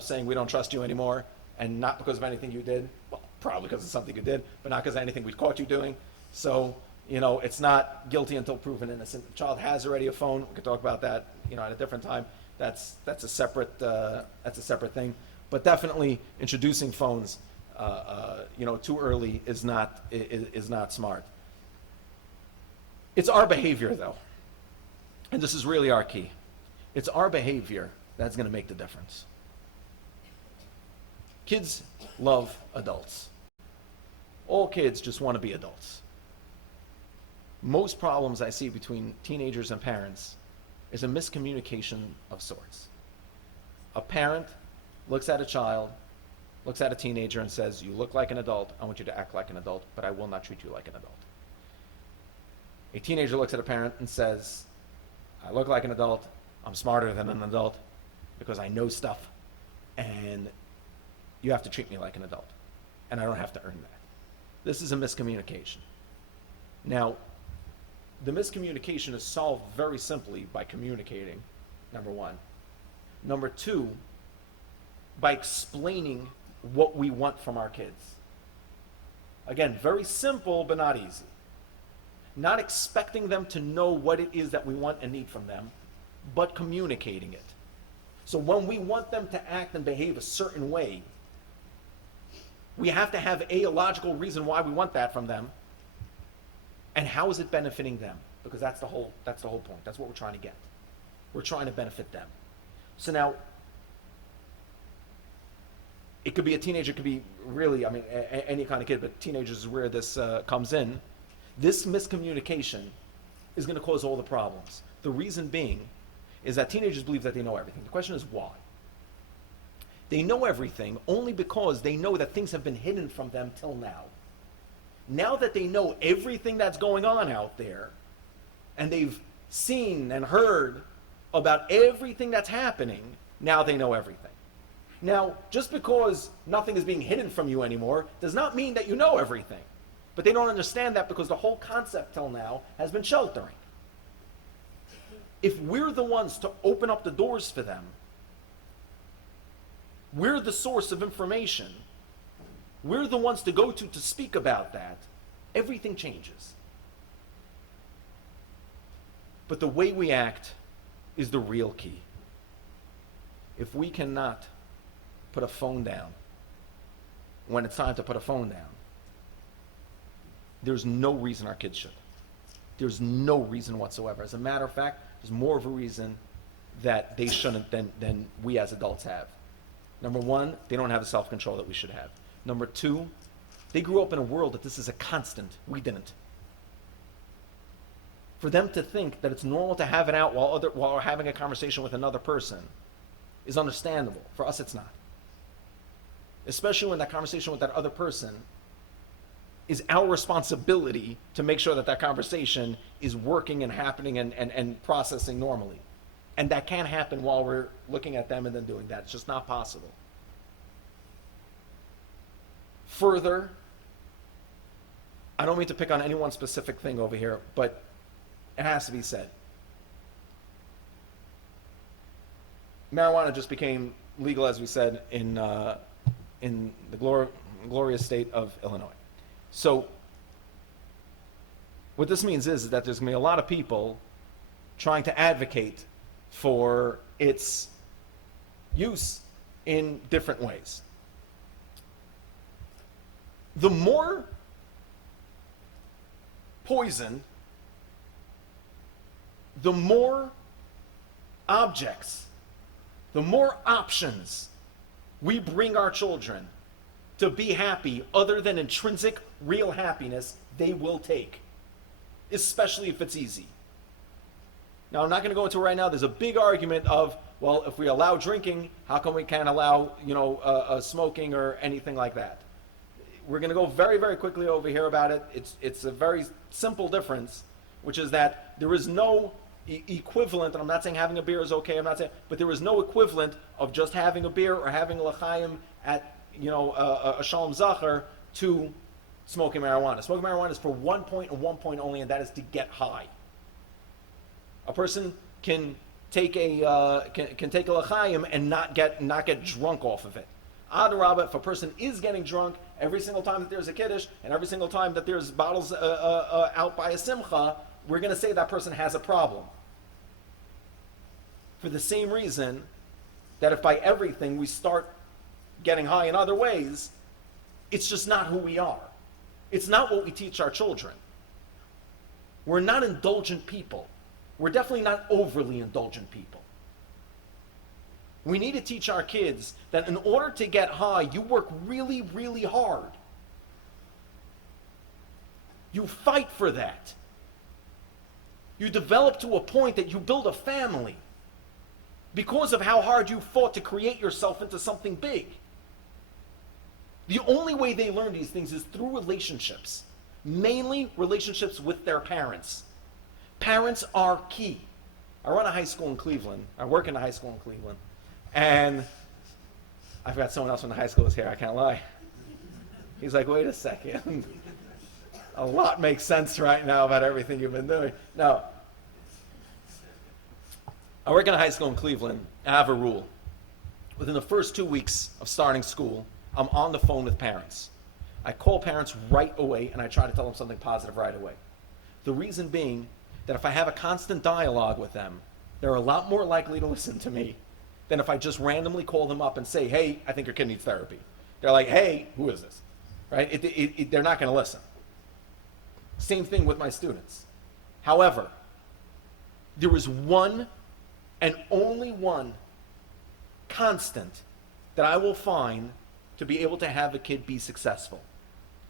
saying we don't trust you anymore, and not because of anything you did. Well, probably because of something you did, but not because of anything we caught you doing. So, it's not guilty until proven innocent. If the child has already a phone, we can talk about that, at a different time. That's a separate thing. But definitely introducing phones, too early is not smart. It's our behavior, though, and this is really our key. It's our behavior that's going to make the difference. Kids love adults. All kids just want to be adults. Most problems I see between teenagers and parents is a miscommunication of sorts. A parent looks at a child looks at a teenager and says, you look like an adult, I want you to act like an adult, but I will not treat you like an adult. A teenager looks at a parent and says, I look like an adult, I'm smarter than an adult because I know stuff, and you have to treat me like an adult, and I don't have to earn that. This is a miscommunication. Now, the miscommunication is solved very simply by communicating, number one. Number two, by explaining what we want from our kids. Again, very simple, but not easy. Not expecting them to know what it is that we want and need from them, but communicating it. So when we want them to act and behave a certain way, we have to have a logical reason why we want that from them, and how is it benefiting them? Because that's the whole point. That's what we're trying to get. We're trying to benefit them. So now, it could be a teenager, it could be really, any kind of kid, but teenagers is where this comes in. This miscommunication is going to cause all the problems. The reason being is that teenagers believe that they know everything. The question is why? They know everything only because they know that things have been hidden from them till now. Now that they know everything that's going on out there, and they've seen and heard about everything that's happening, now they know everything. Now, just because nothing is being hidden from you anymore does not mean that you know everything. But they don't understand that because the whole concept till now has been sheltering. If we're the ones to open up the doors for them, we're the source of information, we're the ones to go to speak about that, everything changes. But the way we act is the real key. If we cannot put a phone down when it's time to put a phone down, there's no reason our kids should. There's no reason whatsoever. As a matter of fact, there's more of a reason that they shouldn't than we as adults have. Number one, they don't have the self-control that we should have. Number two, they grew up in a world that this is a constant. We didn't. For them to think that it's normal to have it out while we're having a conversation with another person is understandable. For us, it's not. Especially when that conversation with that other person is our responsibility to make sure that that conversation is working and happening and processing normally. And that can't happen while we're looking at them and then doing that. It's just not possible. Further, I don't mean to pick on any one specific thing over here, but it has to be said. Marijuana just became legal, as we said, in the glorious state of Illinois. So what this means is that there's going to be a lot of people trying to advocate for its use in different ways. The more poison, the more objects, the more options we bring our children to be happy other than intrinsic, real happiness, they will take, especially if it's easy. Now, I'm not going to go into it right now. There's a big argument of, well, if we allow drinking, how come we can't allow, smoking or anything like that? We're going to go very, very quickly over here about it. It's a very simple difference, which is that there is no equivalent, and I'm not saying having a beer is okay, but there is no equivalent of just having a beer or having a l'chaim at, a shalom zachar to smoking marijuana. Smoking marijuana is for one point and one point only, and that is to get high. A person can take a l'chaim and not get drunk off of it. Adarabah, if a person is getting drunk every single time that there's a kiddush and every single time that there's bottles out by a simcha, we're going to say that person has a problem. For the same reason that if by everything we start getting high in other ways, it's just not who we are. It's not what we teach our children. We're not indulgent people. We're definitely not overly indulgent people. We need to teach our kids that in order to get high, you work really, really hard. You fight for that. You develop to a point that you build a family because of how hard you fought to create yourself into something big. The only way they learn these things is through relationships, mainly relationships with their parents. Parents are key. I run a high school in Cleveland. I work in a high school in Cleveland. And I've got someone else from the high school is here, I can't lie. He's like, wait a second. A lot makes sense right now about everything you've been doing. No. I work in a high school in Cleveland. I have a rule. Within the first 2 weeks of starting school, I'm on the phone with parents. I call parents right away and I try to tell them something positive right away. The reason being that if I have a constant dialogue with them, they're a lot more likely to listen to me than if I just randomly call them up and say, hey, I think your kid needs therapy. They're like, hey, who is this? Right? They're not going to listen. Same thing with my students. However, there is one and only one constant that I will find to be able to have a kid be successful.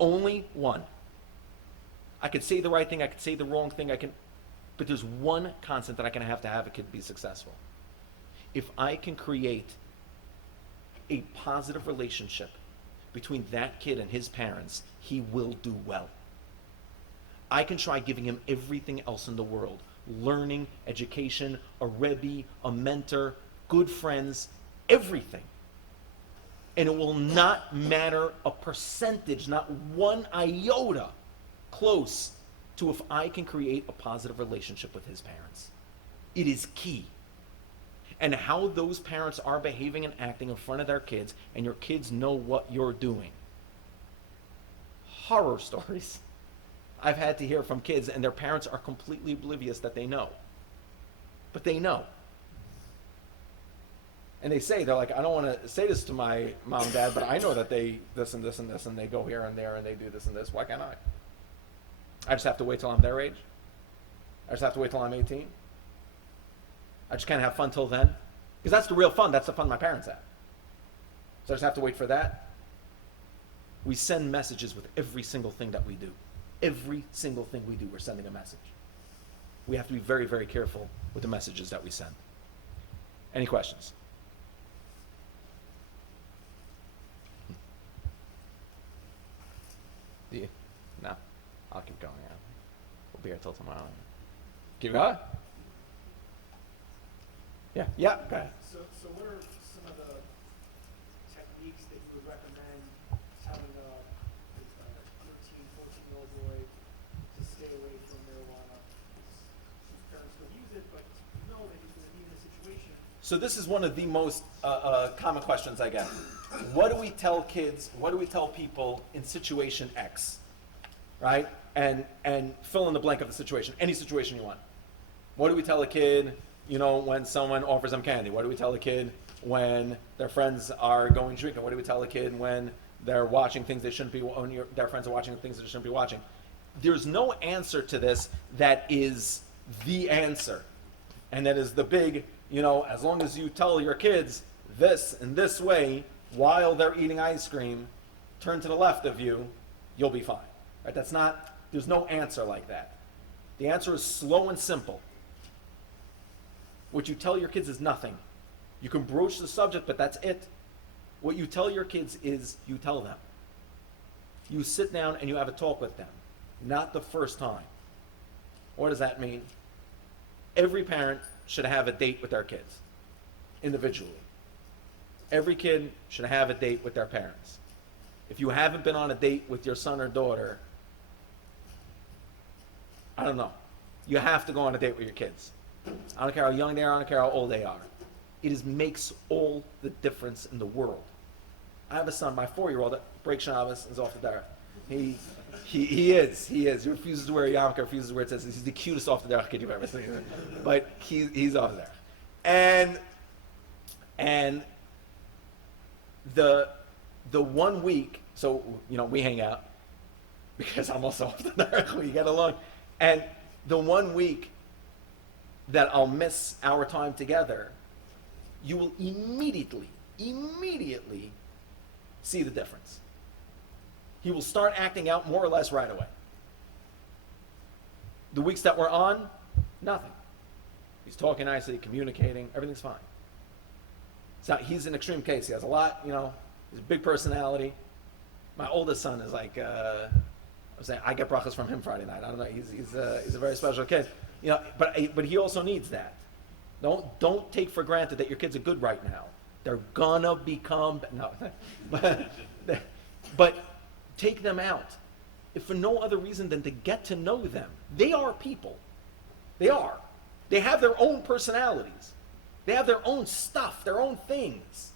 Only one. I could say the right thing, I could say the wrong thing, but there's one constant that I can have to have a kid be successful. If I can create a positive relationship between that kid and his parents, he will do well. I can try giving him everything else in the world. Learning, education, a Rebbe, a mentor, good friends, everything. And it will not matter a percentage, not one iota close to if I can create a positive relationship with his parents. It is key. And how those parents are behaving and acting in front of their kids, and your kids know what you're doing. Horror stories I've had to hear from kids, and their parents are completely oblivious that they know. But they know. And they say, they're like, I don't want to say this to my mom and dad, but I know that they this and this and this, and they go here and there, and they do this and this. Why can't I? I just have to wait till I'm their age? I just have to wait till I'm 18? I just can't have fun till then? Because that's the real fun. That's the fun my parents have. So I just have to wait for that? We send messages with every single thing that we do. Every single thing we do, we're sending a message. We have to be very, very careful with the messages that we send. Any questions? Do you? No. I'll keep going. Yeah. We'll be here till tomorrow. Keep going? Yeah. Yeah. Go ahead. So what are some of the techniques that you would recommend telling a 13, 14-year-old boy to stay away from marijuana? His parents don't use it, but you know that he's going to be in a situation. So this is one of the most common questions I get. What do we tell kids? What do we tell people in situation X? Right? And fill in the blank of the situation. Any situation you want. What do we tell a kid, when someone offers them candy? What do we tell a kid when their friends are going drinking? What do we tell a kid when they're watching things they shouldn't be, when their friends are watching things they shouldn't be watching? There's no answer to this that is the answer. And that is the big, as long as you tell your kids this and this way while they're eating ice cream, turn to the left of you, you'll be fine. Right? There's no answer like that. The answer is slow and simple. What you tell your kids is nothing. You can broach the subject, but that's it. What you tell your kids is you tell them. You sit down and you have a talk with them, not the first time. What does that mean? Every parent should have a date with their kids, individually. Every kid should have a date with their parents. If you haven't been on a date with your son or daughter, I don't know. You have to go on a date with your kids. I don't care how young they are, I don't care how old they are. It makes all the difference in the world. I have a son, my 4-year-old, that breaks Shabbos and is off the derech. He is. He refuses to wear a yarmulke, refuses to wear tzitzis. He's the cutest off the derech kid you've ever seen. But he's off the derech. And the 1 week, so we hang out because I'm also off the derech. We get along, and the 1 week that I'll miss our time together, you will immediately see the difference. He will start acting out more or less right away. The weeks that we're on, nothing. He's talking nicely, communicating, everything's fine. So he's an extreme case. He has a lot, he's a big personality. My oldest son is like, I was saying, I get brachas from him Friday night. I don't know. He's a very special kid. You know, but he also needs that. Don't take for granted that your kids are good right now. They're gonna become no, but take them out, if for no other reason than to get to know them. They are people. They are. They have their own personalities. They have their own stuff, their own things.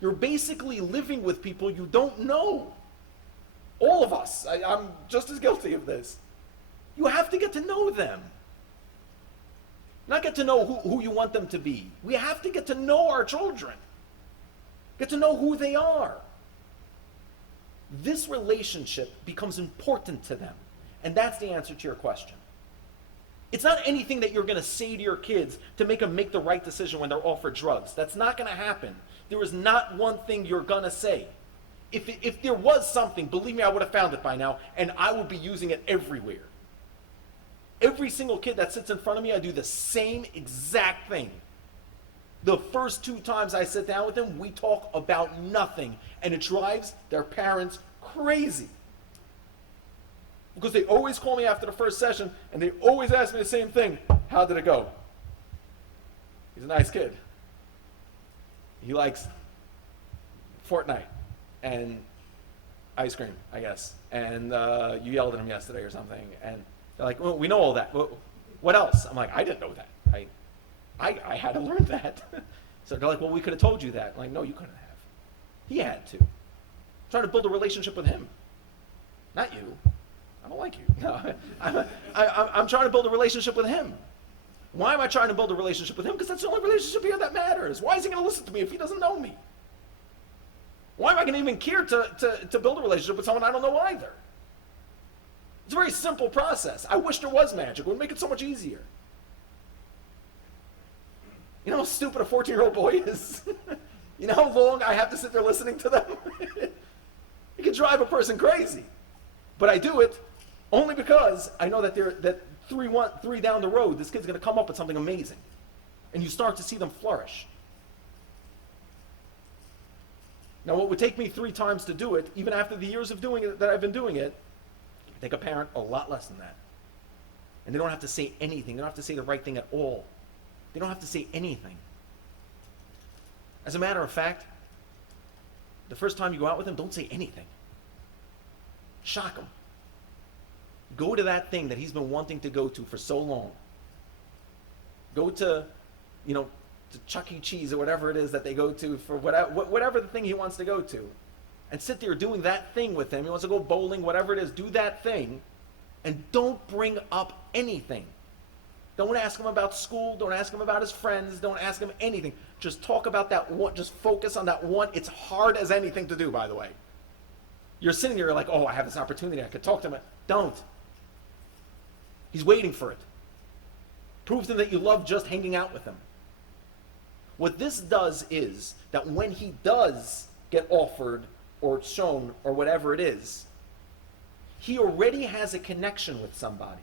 You're basically living with people you don't know. All of us. I'm just as guilty of this. You have to get to know them. Not get to know who you want them to be. We have to get to know our children. Get to know who they are. This relationship becomes important to them. And that's the answer to your question. It's not anything that you're going to say to your kids to make them make the right decision when they're offered drugs. That's not going to happen. There is not one thing you're going to say. If there was something, believe me, I would have found it by now, and I would be using it everywhere. Every single kid that sits in front of me, I do the same exact thing. The first 2 times I sit down with them, we talk about nothing, and it drives their parents crazy. Because they always call me after the first session, and they always ask me the same thing. How did it go? He's a nice kid. He likes Fortnite and ice cream, I guess. And you yelled at him yesterday or something. And they're like, well, we know all that. Well, what else? I'm like, I didn't know that. I had to learn that. So they're like, well, we could have told you that. I'm like, no, you couldn't have. He had to. Try to build a relationship with him. Not you. I don't like you. No, I'm trying to build a relationship with him. Why am I trying to build a relationship with him? Because that's the only relationship here that matters. Why is he going to listen to me if he doesn't know me? Why am I going to even care to build a relationship with someone I don't know either? It's a very simple process. I wish there was magic. It would make it so much easier. You know how stupid a 14-year-old boy is? You know how long I have to sit there listening to them? It can drive a person crazy. But I do it only because I know that three down the road, this kid's going to come up with something amazing. And you start to see them flourish. Now, what would take me 3 times to do it, even after the years of doing it that I've been doing it, take a parent a lot less than that. And they don't have to say anything. They don't have to say the right thing at all. They don't have to say anything. As a matter of fact, the first time you go out with them, don't say anything. Shock him. Go to that thing that he's been wanting to go to for so long. Go to, to Chuck E. Cheese or whatever it is that they go to for whatever the thing he wants to go to. And sit there doing that thing with him. He wants to go bowling, whatever it is, do that thing. And don't bring up anything. Don't ask him about school. Don't ask him about his friends. Don't ask him anything. Just talk about that one. Just focus on that one. It's hard as anything to do, by the way. You're sitting there like, oh, I have this opportunity. I could talk to him. Don't. He's waiting for it. Prove to him that you love just hanging out with him. What this does is that when he does get offered or shown or whatever it is, he already has a connection with somebody.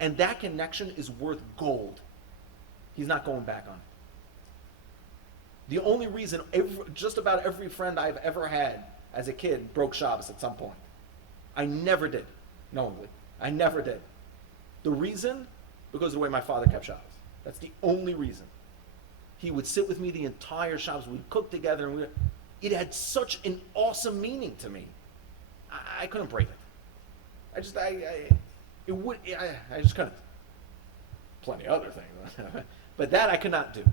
And that connection is worth gold. He's not going back on it. The only reason just about every friend I've ever had as a kid broke Shabbos at some point. I never did, knowingly. I never did. The reason? Because of the way my father kept Shabbos. That's the only reason. He would sit with me the entire Shabbos. We'd cook together. And it had such an awesome meaning to me. I couldn't break it. I just couldn't. Plenty of other things. But that I could not do.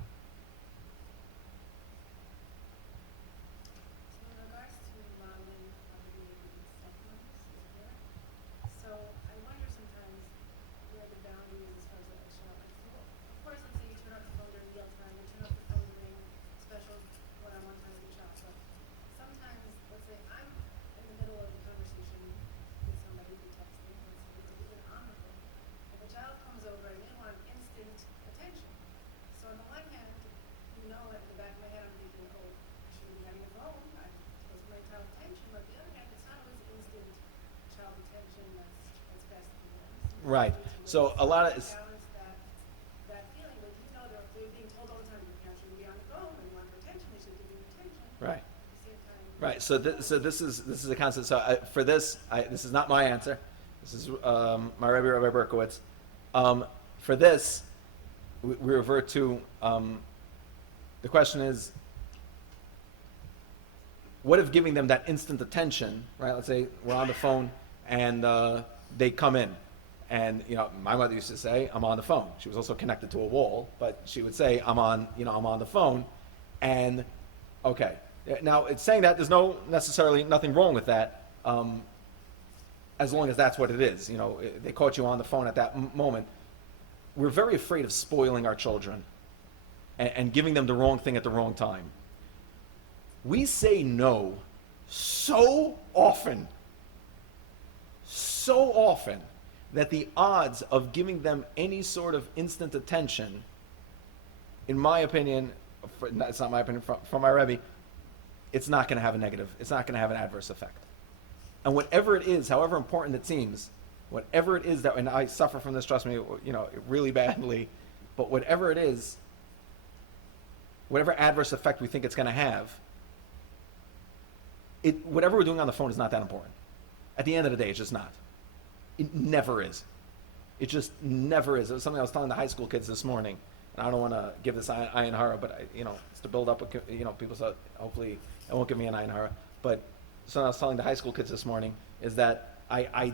Right. So a lot of that feeling, but they're being told all the time, your parents should be on the phone, and you want their attention, they should give you attention. right. At the same time, Right. So this is a concept. So for this, this is not my answer. This is my Rabbi Berkowitz. For this, we revert to the question is, what if giving them that instant attention, right? Let's say we're on the phone and they come in, and my mother used to say, "I'm on the phone." She was also connected to a wall, but she would say, "I'm on the phone," and okay. Now it's saying that there's nothing wrong with that, as long as that's what it is. They caught you on the phone at that moment. We're very afraid of spoiling our children and giving them the wrong thing at the wrong time. We say no so often that the odds of giving them any sort of instant attention, in my opinion, it's not my opinion, from my Rebbe, it's not going to have a negative, it's not going to have an adverse effect. And whatever it is, however important it seems, whatever it is that, and I suffer from this, trust me, really badly, but whatever it is, whatever adverse effect we think it's going to have, whatever we're doing on the phone is not that important. At the end of the day, it's just not. It never is. It just never is. It was something I was telling the high school kids this morning, and I don't want to give this ayin hara, but it's to build up, people, so hopefully it won't give me an ayin hara. But something I was telling the high school kids this morning is that I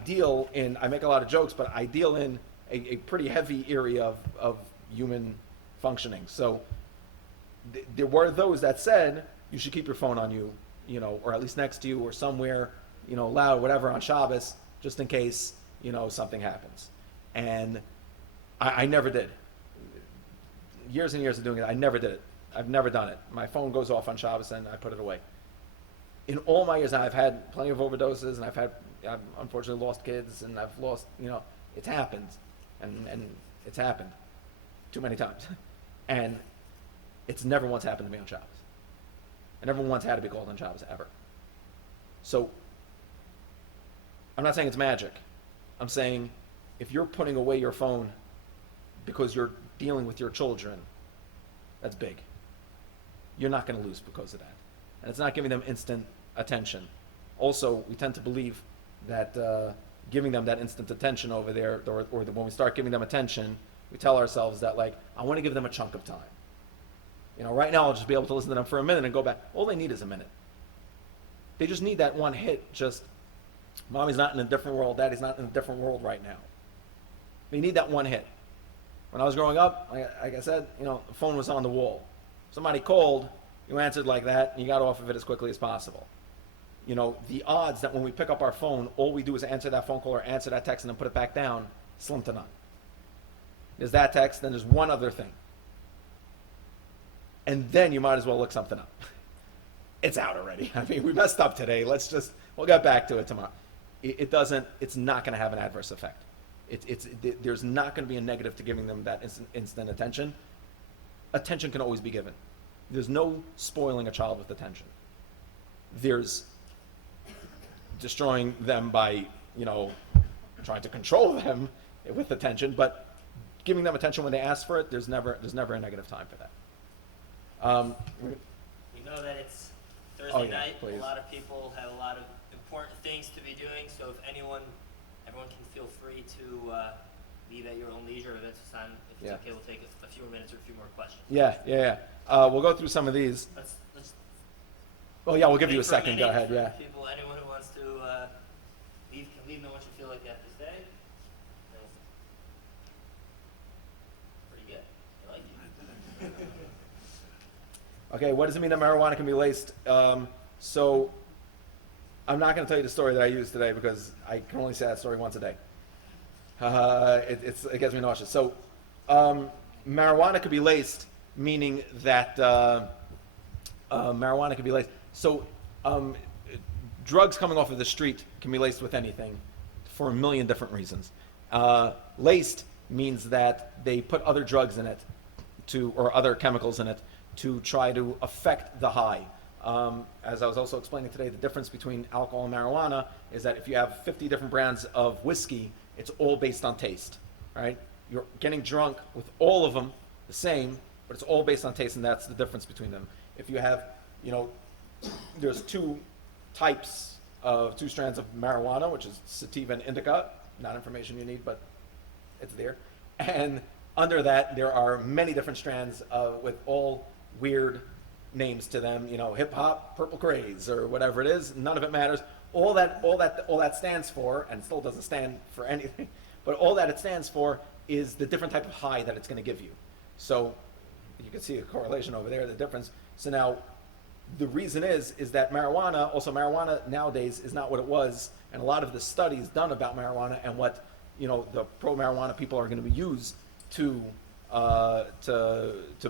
make a lot of jokes, but I deal in a pretty heavy area of human functioning. So there were those that said you should keep your phone on you, or at least next to you or somewhere, loud, whatever, on Shabbos, just in case, something happens. And I never did. Years and years of doing it, I never did it. I've never done it. My phone goes off on Shabbos and I put it away. In all my years, I've had plenty of overdoses, and I've unfortunately lost kids, and I've lost, it's happened. And it's happened too many times. And it's never once happened to me on Shabbos. I never once had to be called on Shabbos, ever. So, I'm not saying it's magic. I'm saying if you're putting away your phone because you're dealing with your children, that's big. You're not going to lose because of that. And it's not giving them instant attention. Also, we tend to believe that giving them that instant attention over there, or when we start giving them attention, we tell ourselves that, I want to give them a chunk of time. Right now I'll just be able to listen to them for a minute and go back. All they need is a minute. They just need that one hit. Just, mommy's not in a different world, daddy's not in a different world right now. They need that one hit. When I was growing up, like I said, the phone was on the wall. Somebody called, you answered like that, and you got off of it as quickly as possible. The odds that when we pick up our phone, all we do is answer that phone call or answer that text and then put it back down, slim to none. There's that text, then there's one other thing. And then you might as well look something up. It's out already. I mean, we messed up today. We'll get back to it tomorrow. It's not going to have an adverse effect. There's not going to be a negative to giving them that instant attention. Attention can always be given. There's no spoiling a child with attention. There's destroying them by, trying to control them with attention, but giving them attention when they ask for it, there's never a negative time for that. We know that it's Thursday night. Please. A lot of people have a lot of important things to be doing, so if everyone can feel free to leave at your own leisure. Rabbi Bensoussan, if it's okay, we'll take a few more minutes or a few more questions. Yeah. We'll go through some of these. Let's We'll give you a second. Go ahead, yeah. Anyone who wants to leave, can leave no one should feel like they have to stay. Pretty good. I like it. Okay, what does it mean that marijuana can be laced? So, I'm not going to tell you the story that I used today because I can only say that story once a day. It gets me nauseous. So, marijuana could be laced, meaning that marijuana could be laced. So, drugs coming off of the street can be laced with anything for a million different reasons. Laced means that they put other drugs in it or other chemicals in it to try to affect the high. As I was also explaining today, the difference between alcohol and marijuana is that if you have 50 different brands of whiskey, it's all based on taste, right? You're getting drunk with all of them the same, but it's all based on taste, and that's the difference between them. If you have, there's two types of 2 strands of marijuana, which is sativa and indica. Not information you need, but it's there. And under that, there are many different strands with all weird names to them. Hip hop, purple craze, or whatever it is. None of it matters. All that stands for, and still doesn't stand for anything, but all that it stands for is the different type of high that it's going to give you. So you can see a correlation over there, the difference. So now, the reason is that marijuana nowadays is not what it was, and a lot of the studies done about marijuana and what the pro-marijuana people are going to use to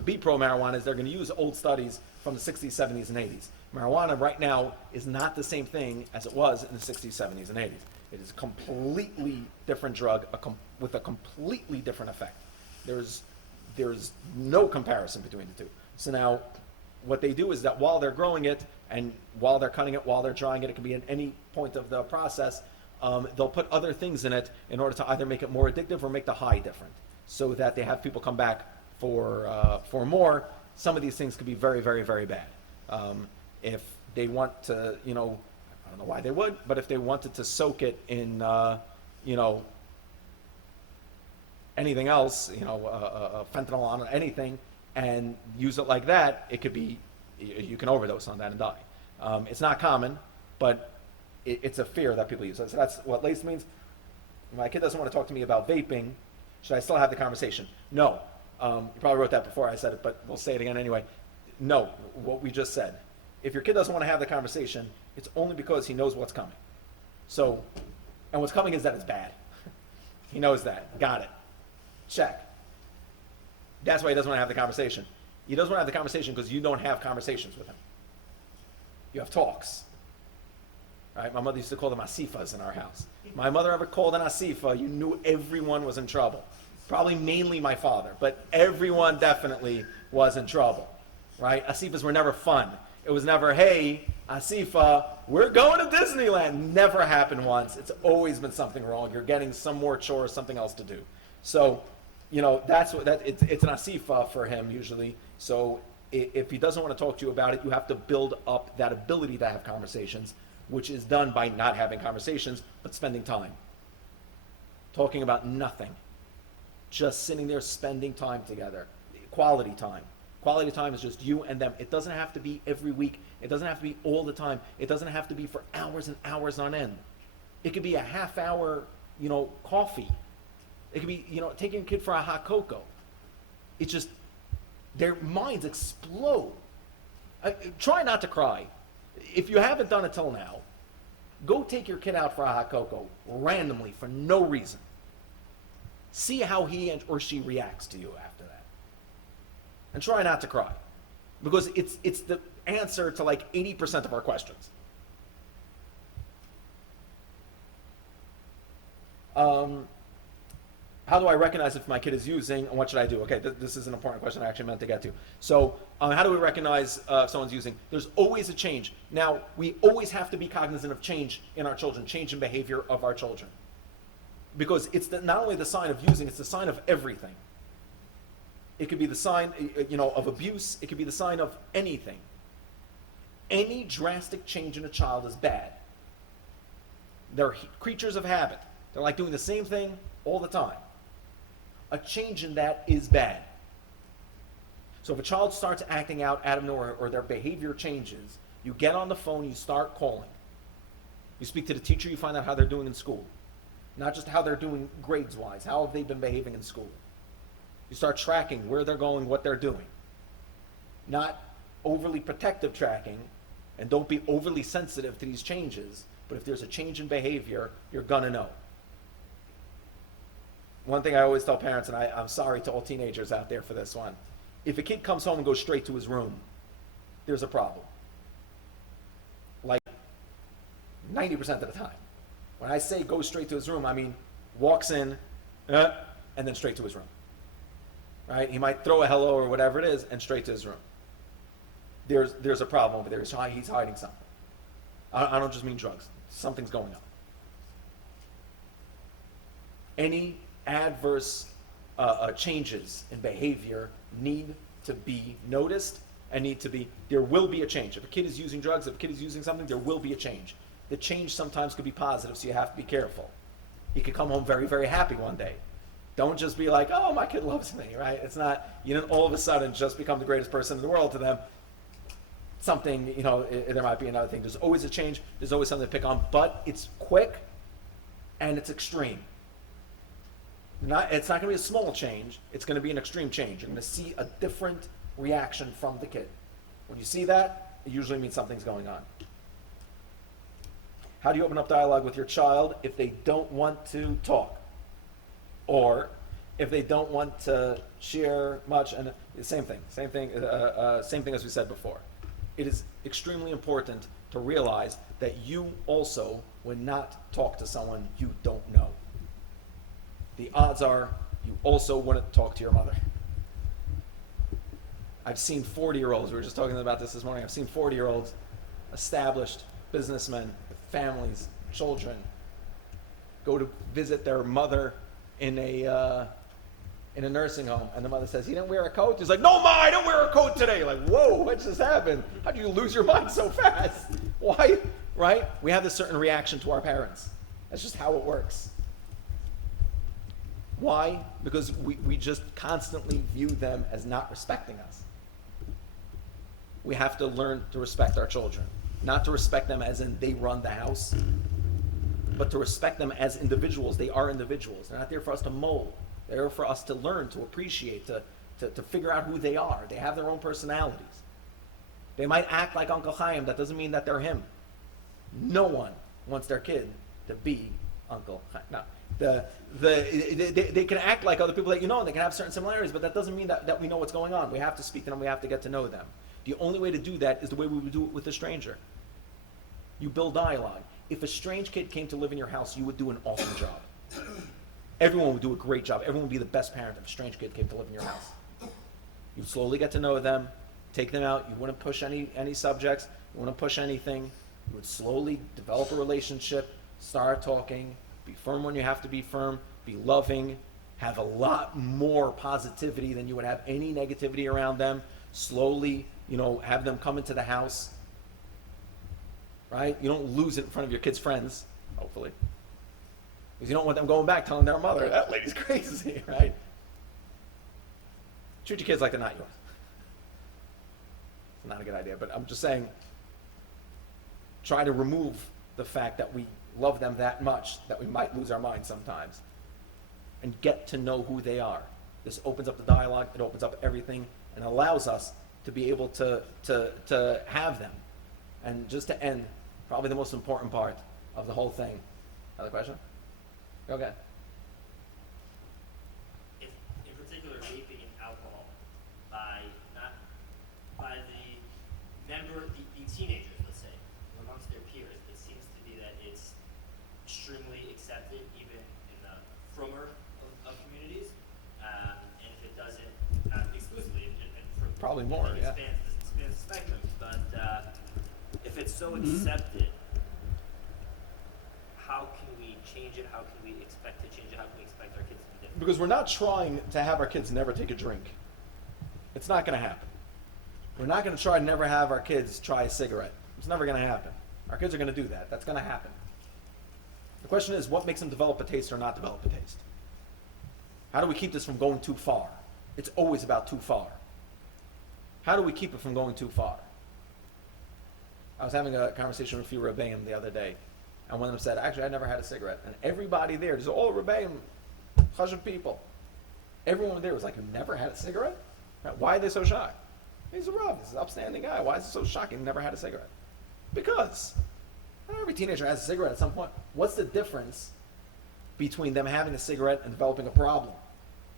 be pro-marijuana is they're going to use old studies from the 60s, 70s, and 80s. Marijuana right now is not the same thing as it was in the 60s, 70s, and 80s. It is a completely different drug with a completely different effect. There's no comparison between the two. So now, what they do is that while they're growing it, and while they're cutting it, while they're drying it, it can be at any point of the process, they'll put other things in it in order to either make it more addictive or make the high different, so that they have people come back for more. Some of these things could be very, very, very bad. If they want to, I don't know why they would, but if they wanted to soak it in, anything else, fentanyl on anything, and use it like that, it could be, you can overdose on that and die. It's not common, but it's a fear that people use. So that's what lace means. My kid doesn't want to talk to me about vaping. Should I still have the conversation? No. You probably wrote that before I said it, but we'll say it again anyway. No, what we just said. If your kid doesn't want to have the conversation, it's only because he knows what's coming. So, and what's coming is that it's bad. He knows that. Got it. Check. That's why he doesn't want to have the conversation. He doesn't want to have the conversation because you don't have conversations with him. You have talks. Right? My mother used to call them asifas in our house. My mother ever called an asifa, you knew everyone was in trouble. Probably mainly my father, but everyone definitely was in trouble. Right? Asifas were never fun. It was never, hey, Asifa, we're going to Disneyland. Never happened once. It's always been something wrong. You're getting some more chores, something else to do. So, that's what it's an Asifa for him usually. So if he doesn't want to talk to you about it, you have to build up that ability to have conversations, which is done by not having conversations, but spending time. Talking about nothing. Just sitting there spending time together. Quality time. Quality time is just you and them. It doesn't have to be every week. It doesn't have to be all the time. It doesn't have to be for hours and hours on end. It could be a half hour, coffee. It could be, taking a kid for a hot cocoa. It's just, their minds explode. Try not to cry. If you haven't done it till now, go take your kid out for a hot cocoa randomly for no reason. See how he or she reacts to you after that. And try not to cry. Because it's the answer to like 80% of our questions. How do I recognize if my kid is using, and what should I do? Okay, this is an important question I actually meant to get to. So, how do we recognize if someone's using? There's always a change. Now, we always have to be cognizant of change in our children, change in behavior of our children. Because it's not only the sign of using, it's the sign of everything. It could be the sign, of abuse. It could be the sign of anything. Any drastic change in a child is bad. They're creatures of habit. They're like doing the same thing all the time. A change in that is bad. So if a child starts acting out of nowhere or their behavior changes, you get on the phone, you start calling. You speak to the teacher, you find out how they're doing in school. Not just how they're doing grades-wise, how have they been behaving in school. You start tracking where they're going, what they're doing. Not overly protective tracking, and don't be overly sensitive to these changes, but if there's a change in behavior, you're gonna know. One thing I always tell parents, and I'm sorry to all teenagers out there for this one, if a kid comes home and goes straight to his room, there's a problem. Like 90% of the time. When I say go straight to his room, I mean walks in, and then straight to his room. Right? He might throw a hello or whatever it is, and straight to his room. There's a problem over there. He's hiding something. I don't just mean drugs. Something's going on. Any adverse changes in behavior need to be noticed and need to be, there will be a change. If a kid is using drugs, if a kid is using something, there will be a change. The change sometimes could be positive, so you have to be careful. He could come home very, very happy one day. Don't just be like, oh, my kid loves me, right? It's not, you don't all of a sudden just become the greatest person in the world to them. Something, there might be another thing. There's always a change. There's always something to pick on, but it's quick and it's extreme. It's not going to be a small change. It's going to be an extreme change. You're going to see a different reaction from the kid. When you see that, it usually means something's going on. How do you open up dialogue with your child if they don't want to talk? Or if they don't want to share much? And same thing as we said before. It is extremely important to realize that you also would not talk to someone you don't know. The odds are you also wouldn't talk to your mother. I've seen 40-year-olds, we were just talking about this morning, I've seen 40-year-olds, established businessmen, with families, children, go to visit their mother in a nursing home, and the mother says, "You didn't wear a coat?" He's like, "No, Ma, I don't wear a coat today." Like, whoa, what just happened? How do you lose your mind so fast? Why? Right? We have this certain reaction to our parents. That's just how it works. Why? Because we just constantly view them as not respecting us. We have to learn to respect our children. Not to respect them as in they run the house, but to respect them as individuals. They are individuals. They're not there for us to mold. They're there for us to learn, to appreciate, to figure out who they are. They have their own personalities. They might act like Uncle Chaim. That doesn't mean that they're him. No one wants their kid to be Uncle Chaim. No. They can act like other people that you know, and they can have certain similarities, but that doesn't mean that we know what's going on. We have to speak to them. We have to get to know them. The only way to do that is the way we would do it with a stranger. You build dialogue. If a strange kid came to live in your house, you would do an awesome job. Everyone would do a great job. Everyone would be the best parent if a strange kid came to live in your house. You'd slowly get to know them, take them out. You wouldn't push any subjects. You wouldn't push anything. You would slowly develop a relationship, start talking, be firm when you have to be firm, be loving, have a lot more positivity than you would have any negativity around them. Slowly, have them come into the house, right? You don't lose it in front of your kids' friends, hopefully. Because you don't want them going back telling their mother, that lady's crazy, right? Treat your kids like they're not yours. It's not a good idea, but I'm just saying, try to remove the fact that we love them that much that we might lose our minds sometimes, and get to know who they are. This opens up the dialogue, it opens up everything, and allows us to be able to have them. And just to end, probably the most important part of the whole thing. Another question? Okay. If, in particular, vaping and alcohol, by the teenagers, let's say, amongst their peers, it seems to be that it's extremely accepted, even in the frommer of communities, and if it doesn't, not exclusively, and probably more, yeah. Expands the spectrum, but if it's so accepted, how can we change it? How can we expect to change it? How can we expect our kids to be different? Because we're not trying to have our kids never take a drink. It's not going to happen. We're not going to try to never have our kids try a cigarette. It's never going to happen. Our kids are going to do that. That's going to happen. The question is, what makes them develop a taste or not develop a taste? How do we keep this from going too far? It's always about too far. How do we keep it from going too far? I was having a conversation with a few Rebbeim the other day, and one of them said, actually, I never had a cigarette. And everybody there, there's all Rebbeim, Chashuv people. Everyone there was like, you never had a cigarette? Right? Why are they so shocked? He's a Rav, he's an upstanding guy. Why is it so shocking he never had a cigarette? Because every teenager has a cigarette at some point. What's the difference between them having a cigarette and developing a problem?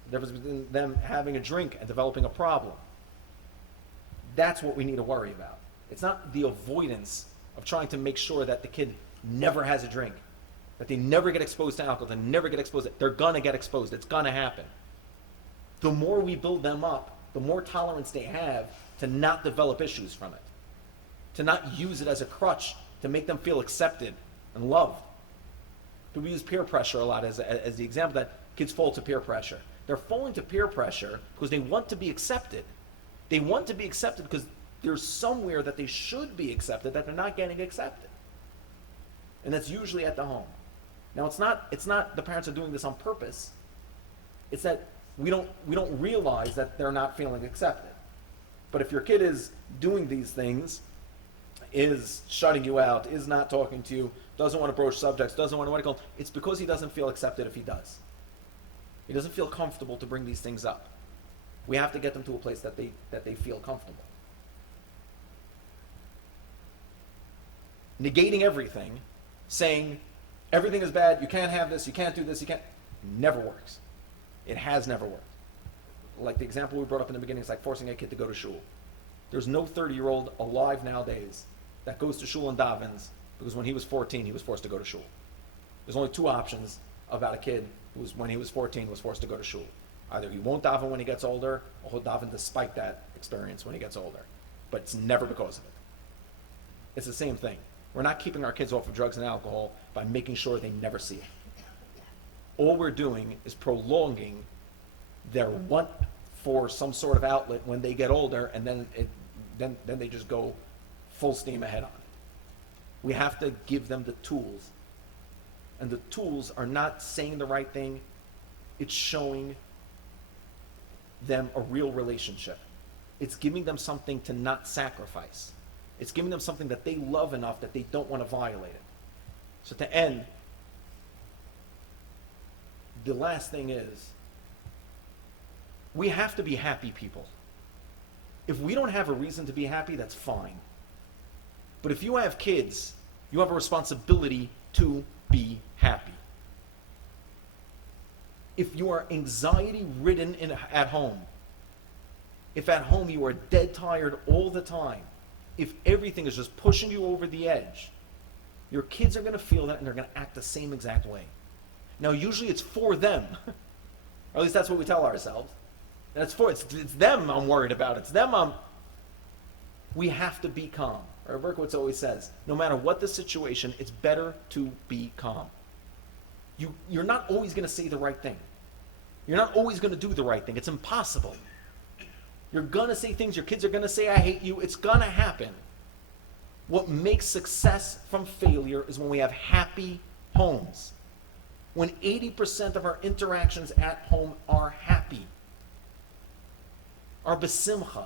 The difference between them having a drink and developing a problem. That's what we need to worry about. It's not the avoidance of trying to make sure that the kid never has a drink, that they never get exposed to alcohol, they never get exposed. They're going to get exposed. It's going to happen. The more we build them up, the more tolerance they have to not develop issues from it, to not use it as a crutch to make them feel accepted and loved. We use peer pressure a lot as the example that kids fall to peer pressure. They're falling to peer pressure because they want to be accepted. They want to be accepted because there's somewhere that they should be accepted that they're not getting accepted. And that's usually at the home. Now it's not the parents are doing this on purpose. It's that we don't realize that they're not feeling accepted. But if your kid is doing these things, is shutting you out, is not talking to you, doesn't want to broach subjects, doesn't want to it's because he doesn't feel accepted if he does. He doesn't feel comfortable to bring these things up. We have to get them to a place that they feel comfortable. Negating everything, saying everything is bad, you can't have this, you can't do this, never works. It has never worked. Like the example we brought up in the beginning, it's like forcing a kid to go to shul. There's no 30-year-old alive nowadays that goes to shul and davens because when he was 14, he was forced to go to shul. There's only two options about a kid who was, when he was 14, was forced to go to shul. Either he won't daven when he gets older, or he'll daven despite that experience when he gets older. But it's never because of it. It's the same thing. We're not keeping our kids off of drugs and alcohol by making sure they never see it. All we're doing is prolonging their want for some sort of outlet when they get older, and then they just go full steam ahead on it. We have to give them the tools. And the tools are not saying the right thing, it's showing them a real relationship. It's giving them something to not sacrifice. It's giving them something that they love enough that they don't want to violate it. So to end, the last thing is, we have to be happy people. If we don't have a reason to be happy, that's fine. But if you have kids, you have a responsibility to be happy. If you are anxiety-ridden at home, if at home you are dead tired all the time, if everything is just pushing you over the edge, your kids are going to feel that and they're going to act the same exact way. Now, usually it's for them. Or at least that's what we tell ourselves. And it's them I'm worried about. It's them we have to be calm. Rabbi Berkowitz always says, no matter what the situation, it's better to be calm. You're not always going to say the right thing. You're not always going to do the right thing. It's impossible. You're going to say things, your kids are going to say, I hate you. It's going to happen. What makes success from failure is when we have happy homes. When 80% of our interactions at home are happy. Are besimcha.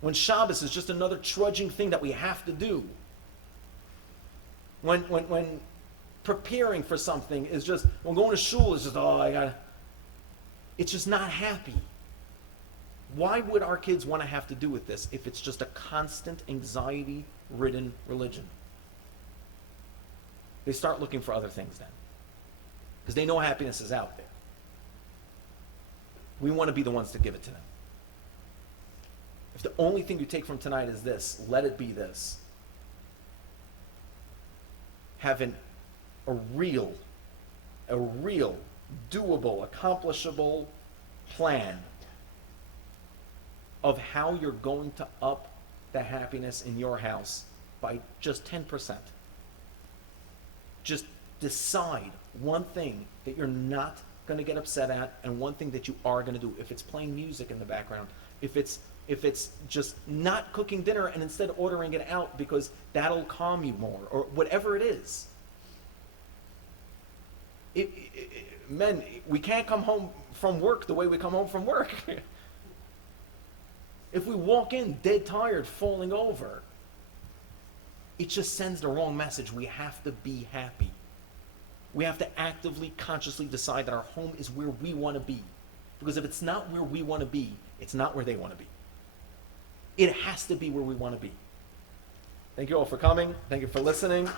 When Shabbos is just another trudging thing that we have to do. When preparing for something is just, when going to shul is just, it's just not happy. Why would our kids want to have to do with this if it's just a constant anxiety-ridden religion? They start looking for other things then. Because they know happiness is out there. We want to be the ones to give it to them. If the only thing you take from tonight is this, let it be this. Having a real, doable, accomplishable plan of how you're going to up the happiness in your house by just 10%. Just decide one thing that you're not going to get upset at and one thing that you are going to do. If it's playing music in the background, if it's just not cooking dinner and instead ordering it out because that'll calm you more, or whatever it is. Men, we can't come home from work the way we come home from work. If we walk in dead tired, falling over, it just sends the wrong message. We have to be happy. We have to actively, consciously decide that our home is where we want to be. Because if it's not where we want to be, it's not where they want to be. It has to be where we want to be. Thank you all for coming. Thank you for listening.